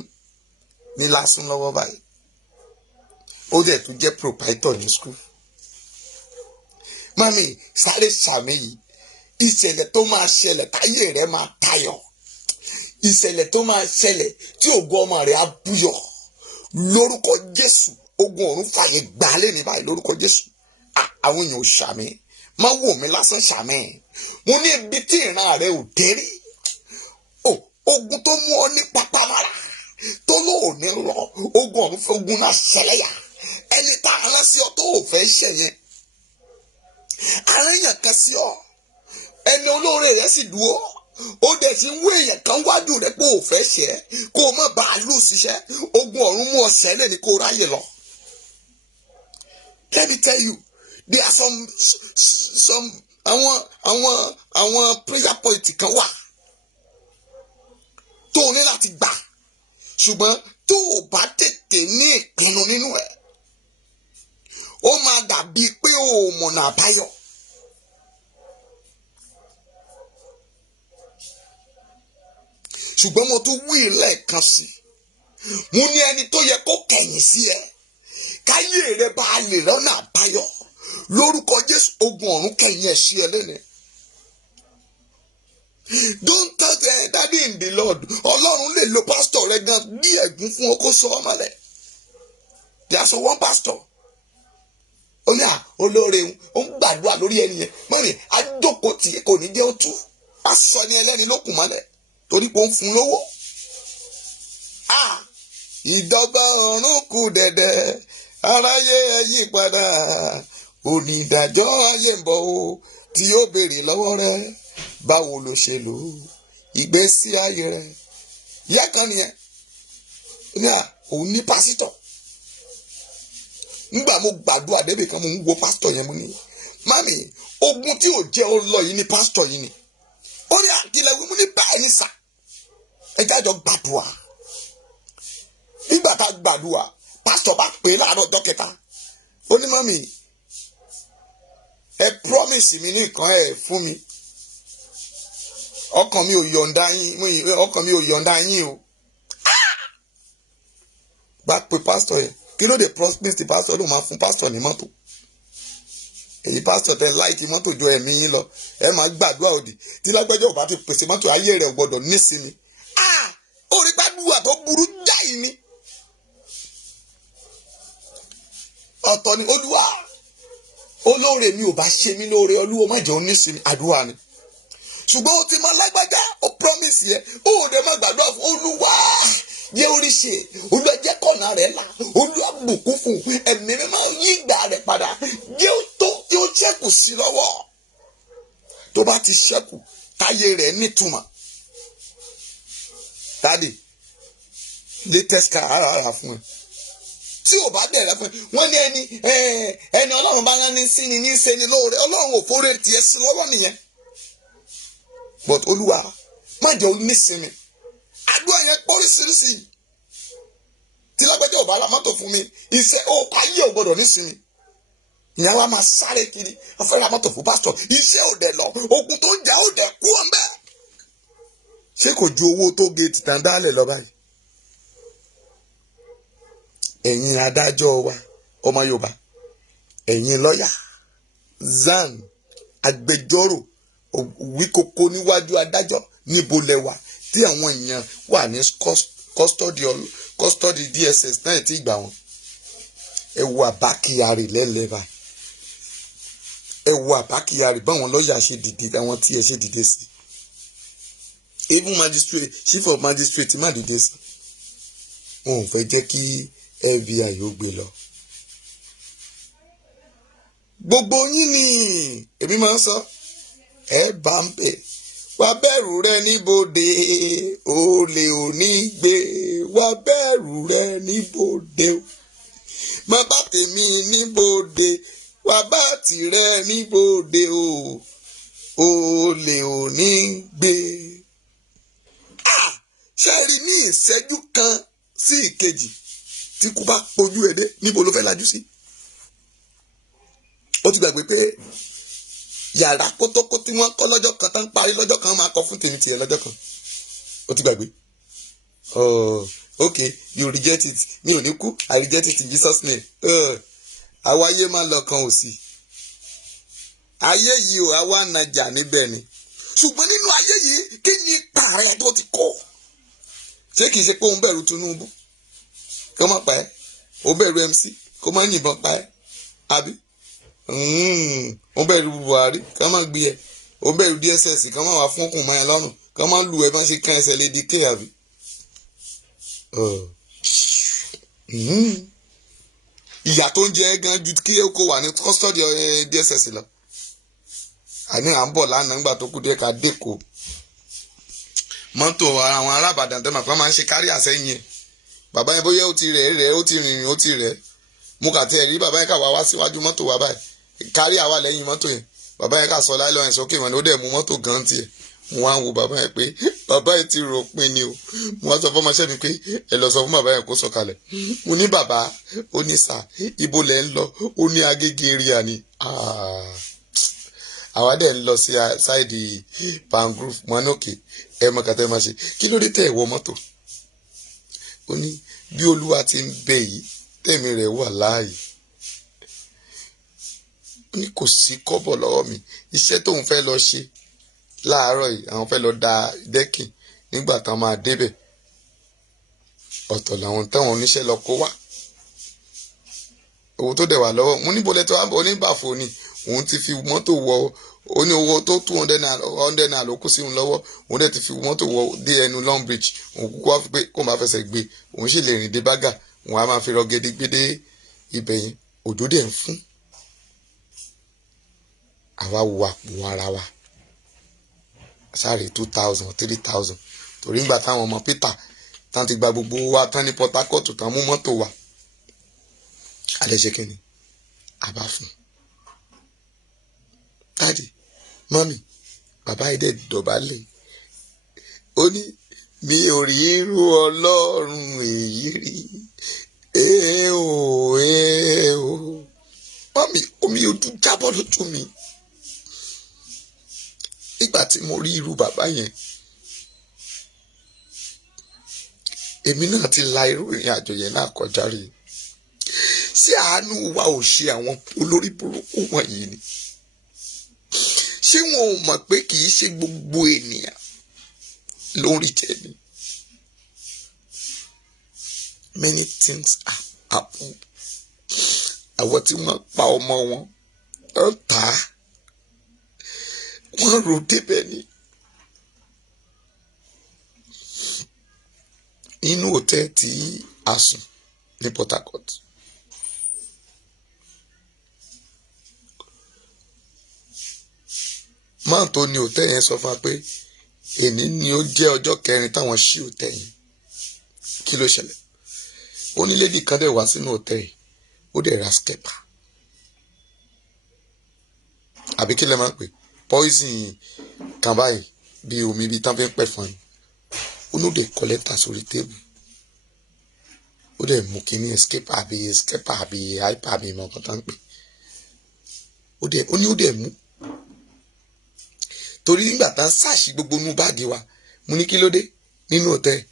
ní lásán lọ́wọ́ báyìí, ó dẹ̀ tún jẹ́ proprietor ní school. Mami sáré sàmì yìí, ìṣẹ̀lẹ̀ tó máa ṣẹlẹ̀ táyé rẹ̀ máa tayọ̀, ìṣẹ̀lẹ̀ tó máa ṣẹlẹ̀ tí ògo ọmọ rẹ̀ á búyọ̀ lórúkọ Jésù. Ogun ọ̀run fàyè gbà lẹ́ni báyìí lórúkọ Jésù. Àwọn èèyàn ò ṣàmì, má wò mí lásán ṣàmì. Mo ní ibi tí ìran rẹ̀ ò dé rí, ogun tó mú ọ ní pápámára tó lóòní lọ, ogun ọ̀run fẹ́ ogun náà ṣẹlẹ̀ yà. Ẹni tá a rán sí ọ tó ò fẹ́ ṣẹ̀ yẹn, àríyàn kan sí ọ, ẹni olóore rẹ̀ sì dúró, ó dẹ̀ ti ń wé èèyàn kan wájú rẹ̀ pé ò fẹ́ ṣẹ̀ kó o má bàa lù síṣẹ́. Ogun ọ̀run mú ọ ṣẹlẹ̀ ní kó o ráyè lọ. Let me tell you, there are some àwọn prayer point kan wà tó o ní láti gbà, ṣùgbọ́n tó o bá tètè ní ìpinnu nínú ẹ̀, ó máa dàbí pé o ò mọ̀nà àbáyọ. Ṣùgbọ́n mo tún wí lẹ́ẹ̀kan sí, mo ní ẹni tó yẹ kó kẹ̀yìn sí ẹ káyé rẹ bá lè lọ́nà àbáyọ lórúkọ Jésù. Ogun ọ̀run kẹ̀yìn ẹ̀ sí ẹ lẹ́nu. Don't tell them daddy in the Lord. Ọlọ́run lè lo pastor rẹ gan bí ẹ̀gún fún ọkọ sọ ọmọ rẹ. There is one pastor. Ó ní olóore ó ń gbàdúrà lórí ẹni yẹn. Mọ́rin àjòkó tí kò ní jẹ́ ó tú. A sọ ní ẹlẹ́ni lókùn mọ́lẹ̀ torí pé ó ń fún lówó. Ìjọba ọ̀run kù dẹ̀dẹ̀, aráyé ẹ yí padà, onídàájọ́ ayé ń bọ̀ o tí ó béèrè lọ́wọ́ rẹ báwo ló ṣe lò ìgbésí ayé rẹ. Ìyá kan nìyẹn ní òun ní pásítọ̀. Nígbà mo gbàdúrà débì kan mo ń wo pásítọ̀ yẹn mo ní mami ogun tí ò jẹ́ ó lọ yìí ní pásítọ̀ yìí ni. Ó ní àkìlẹ̀ wí mo ní báyìí ní sà ẹ jájọ gbàdúrà. Nígbà tá a gbàdúrà pásítọ̀ bá pè é láàárọ̀ ọjọ́ kẹta, ó ní mami ẹ promise mi ní nǹkan ẹ fún mi, ọkàn mi ò yọ̀ǹda yín o. Bá pe pásítọ̀ yẹn kí ló dé promise pásítọ̀ ló máa fún pásítọ̀ ní mọ́tò. Èyí pásítọ̀ tẹ láìkí mọ́tò jọ ẹ̀mí yín lọ, ẹ máa gbàdúrà òdì tí lágbẹ́jọ́ bá ti pèsè mọ́tò ayé rẹ̀ gbọ́dọ̀ nísìnyí. Orí gbàdúrà tó burú jáì ni. Ọ̀tọ̀ ni Olúwa olóore mi ò bá ṣe mí lóore, Olúwa má jẹ́ onísìnyí àdúrà ni. Ṣùgbọ́n ó ti máa lágbájá ó promise yẹ ó dẹ̀ máa gbàdúrà fún Olúwa jẹ́ orí ṣe, Olúwa jẹ́ kọ̀nà rẹ̀ là, Olúwa bùkún fún ẹ̀mí mi máa yí ìgbà rẹ̀ padà jẹ́ tó tí ó ṣẹ́kù sí lọ́wọ́. Tó bá ti ṣẹ́kù táyé rẹ̀ nítumọ̀. Daddy latest car ara fún ẹ tí ò bá bẹ̀rẹ̀ fún ẹ wọ́n ní ẹni Ọlọ́run bá rán ní sí ni ní ṣe ni lóore, Ọlọ́run ò fóore tiẹ̀ sí lọ́wọ́ nìyẹn. But Olúwa má jẹ́ onísinmi. Àdúrà yẹn pọ́rísìírísì tí lágbẹ́jọ́ ò bá ra mọ́tò fún mi iṣẹ́ ayé ò gbọ́dọ̀ nísinmi. Ìyá wa máa sáré kiri wọ́n fẹ́ ra mọ́tò fún pásítọ̀, iṣẹ́ ò dẹ̀ lọ, ogun tó ń jà ò dẹ̀ kú ọ̀nbẹ́. Ṣé kò ju owó tó géètì tàn dálẹ̀ lọ báyìí? ẹ̀yin adájọ́ wa ọmọ Yorùbá, ẹ̀yin lọ́yà ZAN agbẹjọ́rò wíkókó níwájú adájọ́, níbo lẹ́wà tí àwọn èèyàn wà ní custody DSS náà tí gbà wọ́n. ẹ wo Abba Kyari lẹ́lẹ́bà, ẹ wo Abba Kyari báwọn lọ́yà ṣe dìde, àwọn tí ẹ ṣe dìde sí, even magistrate, chief of magistrate má dìde sí, wọn ò fẹ́ jẹ́ kí FBI ó gbé lọ. gbogbo yín ni èmi máa ń sọ ẹ bá ń bẹ wá bẹ̀rù rẹ níbodè olè òní gbé wá bẹ̀rù rẹ níbodè má bá tèmi níbodè wá bá tìrẹ níbodè o olè òní gbé. ṣe rí ní ìṣẹ́jú kan sí ìkejì tí kú bá pojú ẹ̀ dé, níbo ló fẹ́ lajú sí? ó ti gbàgbé pé yàrá kótókó tí wọ́n kọ́ lọ́jọ́ kan tán parí lọ́jọ́ kan máa kọ́ fún tèmi tiẹ̀ lọ́jọ́ kan. ó ti gbàgbé. Okay, you reject it. mi ò ní kú, I reject it in Jesus name. àwa ayé máa lọ kan òsì. ayé yìí ò àwa nàjà níbẹ̀ ni. ṣùgbọ́n nínú ayé yìí kí ni ipa rẹ tó ti kọ́? ṣé kìí ṣe pé òun bẹ̀rù Tinubu kó má pa ẹ́, ó bẹ̀rù MC kó má yìnbọn pa ẹ́, àbí? ó bẹ̀rù Buhari ká má gbé ẹ, ó bẹ̀rù DSS ká má wá fún okùn mọ́ ẹ lọ́rùn, ká má lu ẹ bá ṣe kán ẹsẹ̀ lé di ké, àbí? ìyà tó ń jẹ ẹ́ gan ju kí ó kó wà ní custody DSS lọ. àní à ń bọ̀ lánàá nígbà tó kú dé ká dẹ́kọ̀ mọ́tò àwọn arábàdàn tẹ́mọ̀ pé wọ́n máa ń ṣe kárí àsẹ́yìn ẹ̀. bàbá yẹn bóyá ó ti rẹ̀ ó ti rìnrìn ó ti rẹ̀ mo kà tẹ́ ẹ̀ rí bàbá yẹn kà wá síwájú mọ́tò wa báyìí, kárí àwa lẹ́yìn mọ́tò yẹn, bàbá yẹn kà sọ láìlọ́ ẹ̀ sókè wọn ni ó dẹ̀ mú mọ́tò gan tiẹ̀. mo wá ń wo bàbá yẹn pé bàbá yẹn ti rò pin ni o. mo wá sọ fún ọmọọṣẹ́ mi pé ẹ lọ sọ fún bàbá yẹn kó sọ̀kalẹ̀. mo ní bàbá, ó ní sà, ibo lẹ̀ ń lọ? ó ní Agége area ni. àwa dẹ̀ ń lọ sí ṣáìdì Pangrove. mo ní òkè ẹ mọ kàtẹ́ máa ṣe, kí ló dé tẹ̀ ẹ̀ wọ mọ́tò? ó ní bí Olúwa ti ń bẹ yìí tẹ̀mí rẹ̀ wà láàyè, ó ní kò sí kọ́bọ̀ lọ́wọ́ mi, iṣẹ́ tóun fẹ́ lọ ṣe láàárọ̀ yìí, àwọn fẹ́ lọ da dẹ́kìn, nígbà tán máa débẹ̀ ọ̀tọ̀ làwọn táwọn oníṣẹ́ lọ kó wá, owó tó dẹ̀ wà lọ́wọ́. mo ní bolẹ̀ tó wà bọ̀ oníbàfọ̀ ni òun ti fi mọ́tò wọ, ó ní owó tó 200 naira ló kù sí òun lọ́wọ́, òun dẹ̀ ti fi mọ́tò wọ dé ẹnu Long Bridge, òun kúkú wá pé kó máa fẹsẹ̀ gbé, òun sì lè rìn dé Bágà, òun á máa fi rọgẹdẹ gbé dé ibẹ̀ yẹn. òjò dẹ̀ ń fún, àwa wo àpò ara wa sáré 2000 3000 torí ìgbà táwọn ọmọ Peter tán ti gba gbogbo wa tán ní Port Harcourt tán mú mọ́tò wa, alẹ́ ṣe kíni àbá fún dáàdì mọ́mì. bàbá yìí dẹ̀ dọ̀bálẹ̀, ó ní mi ò rí irú Ọlọ́run èyí rí, mọ́mì omi ojú jábọ́ lójú mi nígbà tí mo rí irú bàbá yẹn. èmi náà ti la irú ìrìn àjò yẹn náà kọjá rí. ṣé àánú wa ò ṣe àwọn olórí burúkú wọ̀nyí ni? ṣé wọn ò mọ̀ pé kì í ṣe gbogbo ènìyàn ló ń rí tẹ̀mí? many things happen. àwọn tí wọ́n pa ọmọ wọn wọ́n tà á, wọ́n rò débẹ̀ ni. inú hòtẹ́ẹ̀lì tí a sùn ní Port Harcourt, máà tó ní hòtẹ́ẹ̀lì yẹn sọ fún wa pé èní ni ó jẹ́ ọjọ́ kẹrin táwọn ṣí hòtẹ́ẹ̀lì yẹn. kí ló ṣẹlẹ̀? ó ní lédì kan dẹ̀ wá sínú hòtẹ́ẹ̀lì, ó dẹ̀ ra skepa àbí kí lẹ máa ń pè, poison kan báyìí bí omi bí tán fi ń pẹ̀ fún ẹ. ó ló dẹ̀ kọ lẹ́tà sórí téèbù, ó dẹ̀ mú kíní skepa àbí hyper àbí ìmọ̀ kan tán pè, ó ní ó dẹ̀ mú. torí nígbà tá ń ṣàṣì gbogbo inú báàgì wa, mo ní kí ló dé nínú hòtẹ́ẹ̀lì,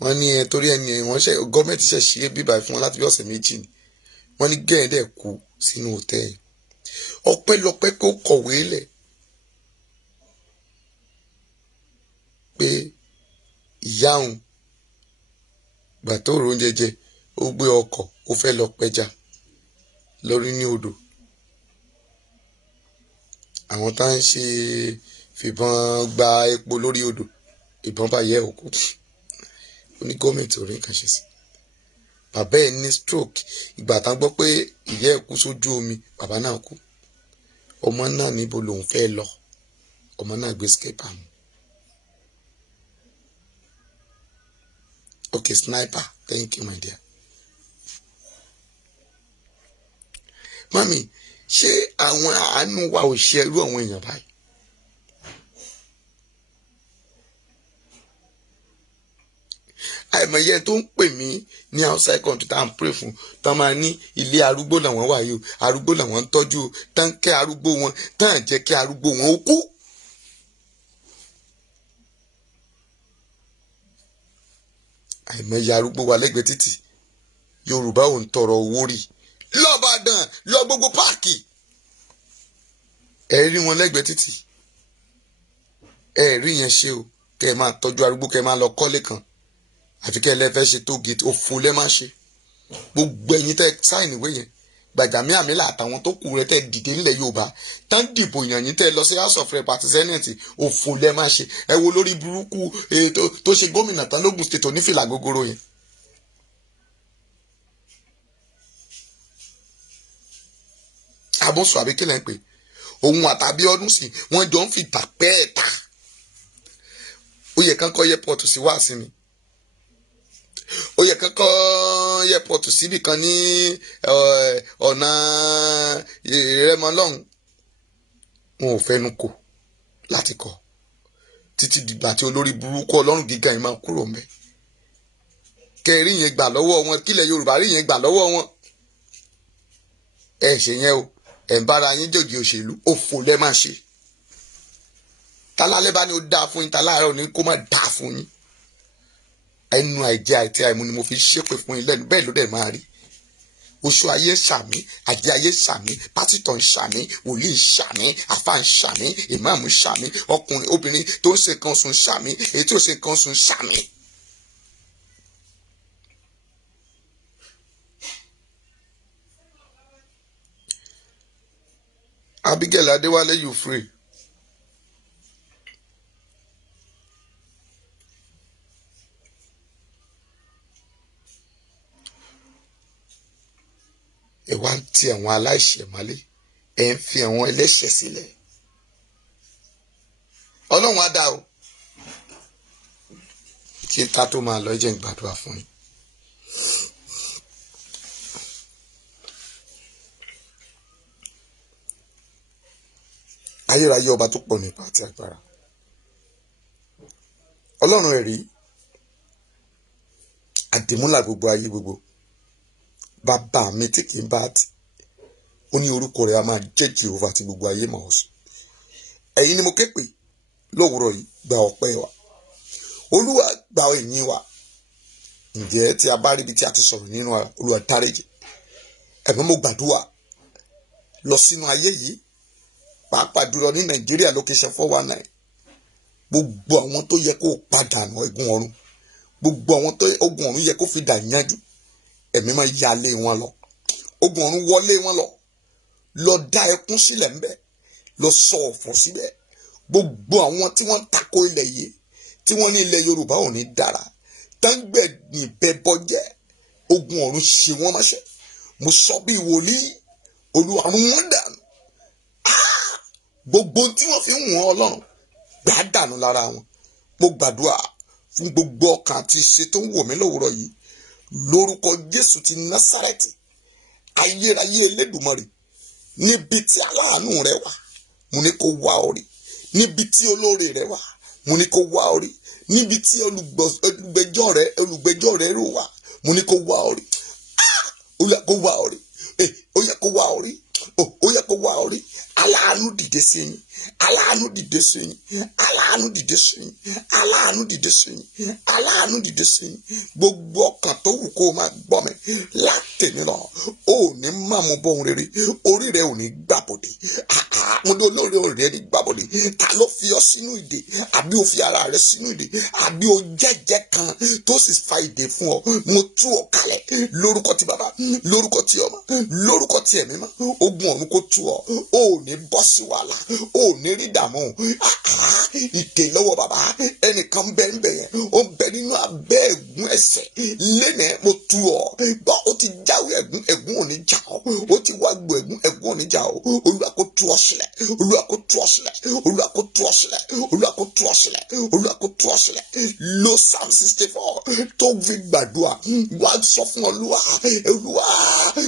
wọ́n ní torí ẹni wọ́n ṣe gọ́ọ̀mẹ̀ntì ṣe ṣe bíbá fún wọn láti bí ọ̀sẹ̀ méjì ni wọ́n ní gẹ́ẹ̀dẹ̀ kú sínú hòtẹ́ẹ̀lì ọpẹ́lọpẹ́ pé ó kọ̀wé lẹ̀ pé ìyá òun gbà tó rò oúnjẹ jẹ ó gbé ọkọ̀ ó fẹ́ lọ pẹja lórí ní odò àwọn tá ń ṣe fìbọn gba epo lórí odò ìbọn bá yẹ òkú ó ní gọ́ọ̀mẹ̀ntì orí nǹkan ṣe sí bàbá ẹ̀ ní stroke ìgbà tán gbọ́ pé ìyá ẹ̀ kú sójú omi bàbá náà kú ọmọ náà níbo lòun fẹ́ lọ ọmọ náà gbé skẹ́pà mu okay sniper thank you my dear mami ṣé àwọn àánú wa ò ṣe irú àwọn èèyàn báyìí àìmọye tó ń pè mí ní outside country tá à ń pray fún tá máa ní ilé arúgbó làwọn wà yìí o arúgbó làwọn ń tọ́jú o tá ń kẹ́ arúgbó wọn tá à ń jẹ́ kí arúgbó wọn ó kú. àìmọye arúgbó wa lẹ́gbẹ̀ẹ́ títì Yorùbá ò ń tọrọ owó rí lọ́bàdàn lọ gbogbo páàkì ẹ rí wọn lẹ́gbẹ̀ẹ́ títì ẹ rí yẹn ṣe o kẹ́ ẹ máa tọ́jú arúgbó kẹ́ ẹ máa lọ kọ́lé kan àfi kẹ́ ẹ lẹ́fẹ́ ṣe tó gate òfun lẹ́ máa ṣe gbogbo ẹ̀yin tẹ́ sáìn ìwé yẹn Gbajabiamila àtàwọn tó kù rẹ tẹ́ dìde nílẹ̀ Yorùbá tán dìbò yàn yín tẹ́ lọ sí House of Rep àti Senate òfun lẹ́ máa ṣe ẹ wo lórí burúkú tó ṣe gómìnà tán lógùn state onífìlà gogoro yẹn. Abọ́sọ̀ àbí kílẹ̀ ń pè òun àtàbí ọdún sí wọ́n jọ ń fi tà pẹ́ẹ́ta ó yẹ kán kọ́ airport sí wá sí mi ó yẹ kán kọ́ airport síbì kan ní ọ̀nà Ìrẹ́mọ lọ́hùn wọn ò fẹ́nu kò láti kọ́ títí dìgbà tí olórí burúkú ọlọ́run gíga yìí máa kúrò mẹ́ kẹrí yẹn gbà lọ́wọ́ wọn kílẹ̀ Yorùbá rí yẹn gbà lọ́wọ́ wọn ẹ ṣe yẹn o ẹ̀ ń bára yín jòjì òṣèlú òfò lẹ́ máa ṣe tálálẹ́ bá ní ó dáa fún yín taláàárọ̀ ní kó má dáa fún yín ẹnu àìjẹ àìtí àìmú ni mo fi ṣépè fún yín lẹ́nu bẹ́ẹ̀ ló dẹ̀ máa rí oṣù ayé ń ṣàmì àjẹ ayé ń ṣàmì pásítọ̀ ń ṣàmì wòlíì ń ṣàmì àfáà ń ṣàmì ìmáàmù ń ṣàmì ọkùnrin obìnrin tó ń ṣe kan sùn ń ṣàmì èyí tó ṣe kan sùn ń ṣàmì. Abigail Adéwálé, you free. Ẹ wá ń ti àwọn aláìṣẹ̀ mọ́lé ẹ ń fi àwọn ẹlẹ́ṣẹ̀ sílẹ̀ Ọlọ́run á dá o kí ká tó máa lọ jẹ́ ń gbàdúrà fún yín. Ayérayé ọba tó pọ̀ nípa àti agbára Ọlọ́run ẹ̀rí àdìmúlà gbogbo ayé gbogbo bàbá mi tí kì í bá ti ó ní orúkọ rẹ̀ a máa jẹ́ Jèhófà tí gbogbo ayé mọ̀ ọ́ sí ẹ̀yin ni mo ké pè lówùúrọ̀ yìí gba ọpẹ́ wa Olúwa gba ìyìn wa ǹjẹ́ tí a bá rí ibi tí a ti sọ̀rọ̀ nínú Olúwa dáríjì ẹ̀mí mo gbàdúrà lọ sínú ayé yìí pàápàá jùlọ ní Nàìjíríà location 419 gbogbo àwọn tó yẹ kó padà nà ẹ̀gún ọ̀run gbogbo àwọn tó ogun ọ̀run yẹ kó fi dà yánjú ẹ̀mí máa ya lé wọn lọ ogun ọ̀run wọlé wọn lọ dá ẹkún sílẹ̀ ńbẹ̀ lọ sọ ọ̀fọ̀ síbẹ̀ gbogbo àwọn tí wọ́n ń tako ilẹ̀ yìí tí wọ́n ní ilẹ̀ Yorùbá ò ní dára táǹgbẹ̀yìn bẹ́bọ jẹ́ ogun ọ̀run ṣe wọ́n máṣẹ́ mo sọ bí wòlíì Olúwa run wọ́n dànù gbogbo tí wọ́n fi ń wọ́n Ọlọ́run gbà dànù lára wọn mo gbàdúrà fún gbogbo ọkàn àti ìṣe tó ń wò mí lówùúrọ̀ yìí lórúkọ Jésù ti Násárẹ́tì ayérayé Elédùmarè níbi tí aláàánú rẹ wà mo ní kó wá orí níbi tí olóore rẹ wà mo ní kó wá orí níbi tí olùgbẹ́jọ́ rẹ rò wà mo ní kó wá orí ó yẹ kó wá orí ó yẹ kó wá orí ó yẹ kó wá orí aláàánú aláàánú dìde sí yín, aláàánú dìde sí yín, aláàánú dìde sí yín, aláàánú dìde sí yín, aláàánú dìde sí yín. Gbogbo ọkàn tó wù kó máa gbọ́ mi látẹ̀mí lọ, ò ní máa mú bọ́ ohun rere, orí rẹ ò ní gbàbọ̀dé. Mo ní olórí rẹ ní gbàbọ̀dé. Ta ló fi ọ sínú ìdè, àbí o fi ara rẹ sínú ìdè, àbí o jẹ́jẹ́ kan tó sì fa ìdè fún ọ? Mo tú ọ kalẹ̀ lórúkọ ti bàbá, lórúkọ ti ọmọ, lórúkọ ti ẹ̀mí mọ́. Ogun ọ̀run kó tú ọ, ò ní bọ́ sí wàhálà, ò ní rí dààmú. Ìdè lọ́wọ́ bàbá ẹnìkan bẹ́ẹ̀ yẹn, ó bẹ nínú abẹ́ ẹ̀gún ẹ̀ṣẹ̀ lẹ́nẹ̀. Mo tú ọ gbọ́, ó ti jáwé ẹ̀gún, ẹ̀gún ò ní jà ọ́, ó ti wá gbọ́ ẹ̀gún, ẹ̀gún ò ní jà ọ́. Olúwa kó tú ọ sílẹ̀, Olúwa kó tú ọ sílẹ̀, Olúwa kó tú ọ sílẹ̀, Olúwa kó tú ọ sílẹ̀, Olúwa kó tú ọ sílẹ̀. Lo Psalm 64 tó fi gbàdúrà, wá sọ fún Olúwa, Olúwa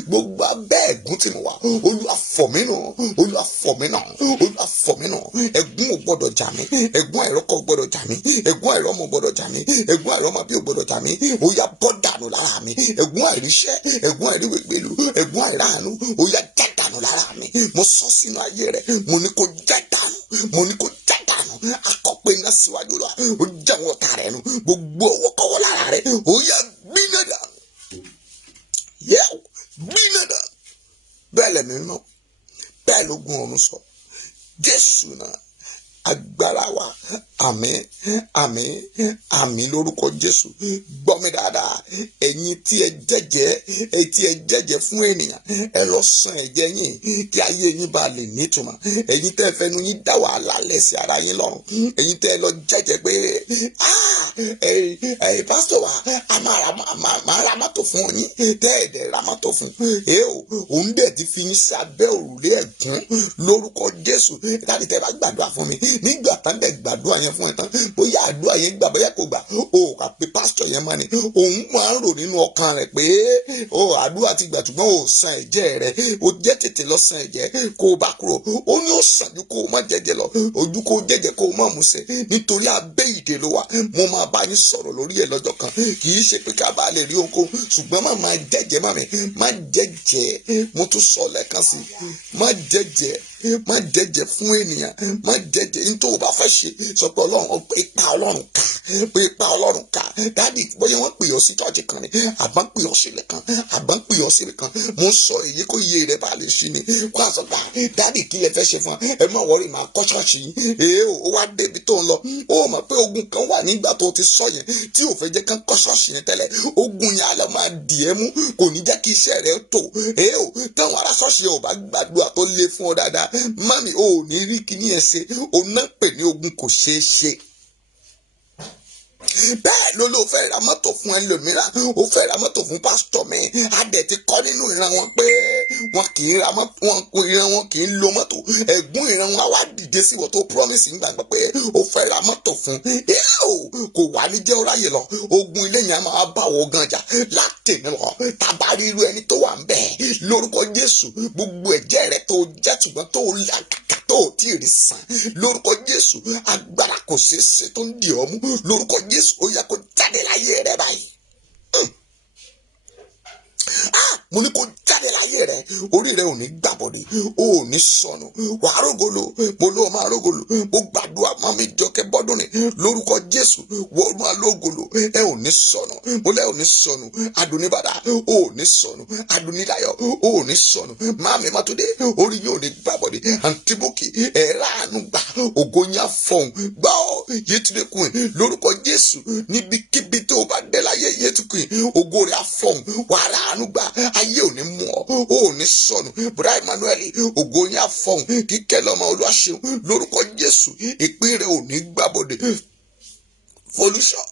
gbogbo abẹ́ ẹ̀gún tí mo wà, Olúwa fọ̀ mí nù, Olúwa fọ̀ mí nù, Olúwa fọ̀ mí nù. Ẹ̀gún ò gbọdọ̀ jà mí, ẹ̀gún àìrọ́kọ̀ ò gbọdọ̀ jà mí, ẹ̀gún àìrọ́mọ ò gbọdọ̀ jà mí, ẹ̀gún àìrọ́mọbí ò gbọdọ̀ jà mí. Ó yá bọ́ dànù lára mi. Ẹ̀gún àìríṣẹ́, ẹ̀gún àìríwègbèlú, ẹ̀gún àìráàánú, ó yá já dànù lára mi. Mo sọ sínú ayé rẹ, mo ní kó já dànù, mo ní kó já dànù. Akọ̀pẹ́ iná síwájú lọ, ó já wọn ọ̀tá rẹ nù. Gbogbo owó kọ́wọ́ lára rẹ, ó yá gbiná dànù. Yẹ́wò gbiná dànù. Bẹ́ẹ̀ lẹ̀mí náà, bẹ́ẹ̀ lógún ọ̀run sọ. Jésù náà agbára wa, àmín, àmín, àmín lórúkọ Jésù. Gbọ́ mi dáadáa, ẹ̀yin tí ẹ jẹ́jẹ́ fún ènìyàn, ẹ lọ san ẹ̀jẹ̀ yín kí ayé yín bá lè nítumọ̀. Ẹ̀yin tẹ́ fẹnu yín dá wàhálà lẹ̀ sí ara yín lọ́rùn, ẹ̀yin tẹ́ lọ jẹ́jẹ́ pé pásítọ̀ wa a máa ra mọ́tò fún yín, tẹ́ ẹ̀dẹ̀ ra mọ́tò fún òun dẹ̀ ti fi yín sí abẹ́ òrùlé ẹ̀gún lórúkọ Jésù. Láti tẹ́ bá gbàdúrà fún mi, nígbà tán dẹ̀ gbàdúrà yẹn fún ẹ tán, bóyá àdúrà yẹn gbà bóyá kò gbà, o kà pé pásítọ̀ yẹn máa ní òun máa ń rò nínú ọkàn rẹ̀ pé àdúrà ti gbà, ṣùgbọ́n o san ẹ̀jẹ̀ rẹ̀, o jẹ́ tètè lọ san ẹ̀jẹ̀ kó o bá kúrò. Ó ní ó sàn ju kó o má jẹ́jẹ́ lọ, ojú kó o jẹ́jẹ́ kó o má mú ṣe, nítorí abẹ́ ìdè ló wà. Mo máa bá yín sọ̀rọ̀ lórí ẹ̀ lọ́jọ́ kan, kì í ṣe pé ká bá lè rí ohunkóhun, ṣùgbọ́n má jẹ́jẹ́ má jẹ́jẹ́. Mo tún sọ lẹ́ẹ̀kan sí, má jẹ́jẹ́ fún ènìyàn, má jẹ́jẹ́ ní tó o bá fẹ́ ṣe. Sọ pé Ọlọ́run, pé ipa Ọlọ́run ká, pé ipa Ọlọ́run ká. Dádì bóyá wọ́n pè ọ́ sí chọ́ọ̀chì kan ni, àbá ń pè ọ́ sílẹ̀ kan, àbá ń pè ọ́ sílẹ̀ kan. Mo ń sọ èyí kó iye rẹ̀ bá lè ṣí ni. Kó a sọ pé dádì kí lẹ fẹ́ ṣe fún ẹ, má wọrí máa kọ́ ṣọ́ọ̀ṣì yín. Ó wá débi tó ń lọ, ó mọ̀ pé ogun kan wà nígbà tó ti sọ yẹn tí ò fẹ́ jẹ́ kán kọ́ ṣọ́ọ̀ṣì yẹn tẹ́lẹ̀. Ogun yẹn àlọ́ máa dì ẹ́ mú, kò ní jẹ́ kí iṣẹ́ rẹ̀ tó. Táwọn ará ṣọ́ọ̀ṣì yẹn ò bá gbàdúrà tó le fún ọ dáadáa, mami ò ní rí kíní ẹ ṣe. Òun náà pè ní ogun kò ṣeé ṣe. Bẹ́ẹ̀ ló fẹ́ ra mọ́tò fún ẹlòmíràn, ó fẹ́ ra mọ́tò fún pásítọ̀ mi. Adẹ̀ ti kọ́ nínú ìran wọn pé wọn kì í ra mọ́tò, ìran wọn kì í lo mọ́tò. Ẹ̀gún ìran wọn á wá dìde sí wọ́n tó promise ń gbàgbọ́ pé ó fẹ́ ra mọ́tò fún. Kò wá ní jẹ́ ọ̀ráyè lọ. Ogun ilé yẹn á máa bá wọ gan jà láti ní lọ. Tàbá rí irú ẹni tó wà ń bẹ̀ lórúkọ Jésù, gbogbo ẹ̀jẹ̀ rẹ̀ tó jẹ́ ṣùgbọ́n tó làkàkà tó tí ì rí sàn lórúkọ Jésù, agbára kò ṣeé ṣe tó ń dì ọ́ mú lórúkọ Jésù, ó yẹ kó jáde láyé rẹ báyìí. Mo ní kó jáde láyé rẹ, orí rẹ ò ní gbàbọ̀dé, ó ò ní sọnù, wàá rógolo, mo ló máa rógolo. Mo gbàdúrà mọ́ mi Jọkẹ́ Bọ́dún ni lórúkọ Jésù, wọ́n máa rógolo, ẹ ò ní sọnù, mo lẹ́ ò ní sọnù, Adúnibàdà ó ò ní sọnù, Adúnidáyọ̀ ó ò ní sọnù, Máàmí Mátúndé orí yóò ní gbàbọ̀dé, Àǹtí Bùkì ẹ̀rá àánú gbà, ògo yín á fọ̀hún gbọ́ Yétúndé Queen lórúkọ Jésù. Níbikíbi tó o bá dé láyé Yétúndé Queen, ògo rẹ̀ á fọ̀hún, wàrà àánú gbà, ayé ò ní mú ọ, ó ò ní sọnù. Bùrá Emmanuel ògo yín á fọ̀hún, Kíkẹ́ lọ́mọ Olúwaṣeun lórúkọ Jésù, ìpín rẹ̀ ò ní gbàbọ̀dé. Folúṣọ́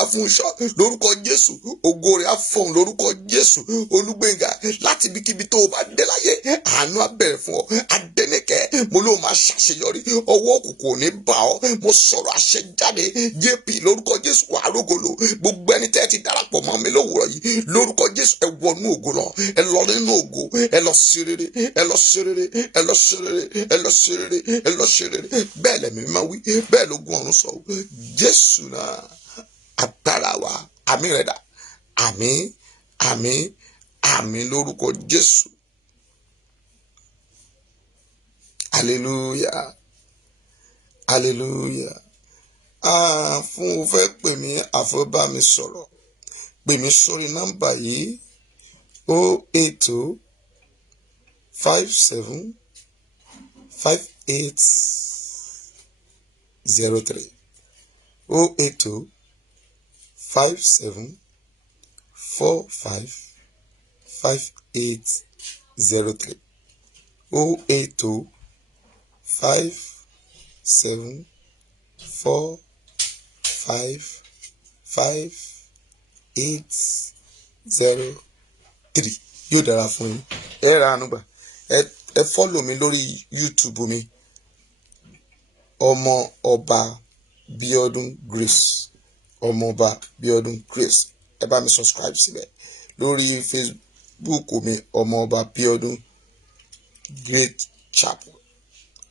Afúnṣọ́ lórúkọ Jésù, ògo rẹ̀ á fọ̀hún lórúkọ Jésù. Olúgbénga láti ibikíbi tó o bá dé láyé, àánú á bẹ̀rẹ̀ fún ọ. Adẹ́nìkẹ́ mo ló máa ṣàṣeyọrí, ọwọ́ òkùnkùn ò ní bá ọ. Mo sọ̀rọ̀ àṣẹ jáde, JP lórúkọ Jésù wàá rógolo. Gbogbo ẹni tẹ́ ti darapọ̀ mọ́ mi lówùrọ̀ yìí lórúkọ Jésù, ẹ wọnú ògo lọ, ẹ lọ nínú ògo, ẹ lọ sí rere, ẹ lọ sí rere, ẹ lọ sí rere, ẹ lọ sí rere, ẹ lọ sí rere. Bẹ́ẹ̀ lẹ̀mí máa wí, bẹ́ẹ̀ lógún ọ̀run sọ, Jésù náà agbára wa. Àmín rẹ̀ dà, àmín, àmín, àmín lórúkọ Jésù. hallelujah hallelujah. Fún o fẹ́ pè mí àfọ́bá mi sọ̀rọ̀, pè mí sórí nọ́mbà yìí 080 57 58 03 080 57 45 58 03 080 57 4 5 5 8 0 3. Yóò dára fún yín. Ẹ ra àánú gbà. Ẹ follow mi lórí YouTube mi, ọmọ ọba Bíọ́dún Grace, ọmọ ọba Bíọ́dún Grace. Ẹ bá mi subscribe síbẹ̀. Lórí Facebook mi, ọmọ ọba Bíọ́dún Great Chapel,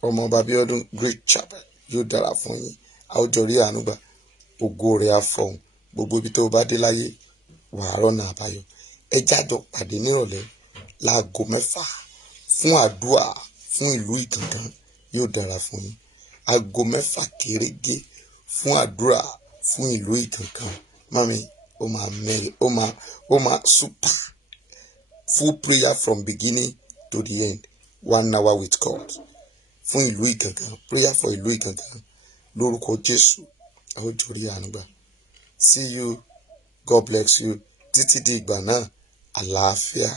ọmọ ọba Bíọ́dún Great Chapel. Yóò dára fún yín. A ó jọ rí àánú gbà. Ògo rẹ̀ á fọhùn. Gbogbo ibi tó o bá dé láyé, wàá rọ́nà àbáyọ. Ẹ jájọ pàdé nírọ̀lẹ́ láago 6 fún àdúrà fún ìlú Ìgangan. Yóò dára fún yín. Aago 6 kéréje fún àdúrà fún ìlú Ìgangan. Mami, ó máa super. Full prayer from beginning to the end. 1 hour with God. Fún ìlú Ìgangan. Prayer for ìlú Ìgangan. Lórúkọ Jésù. A ó jọ rí àánú gbà. See you. God bless you. Títí di ìgbà náà, àlàáfíà.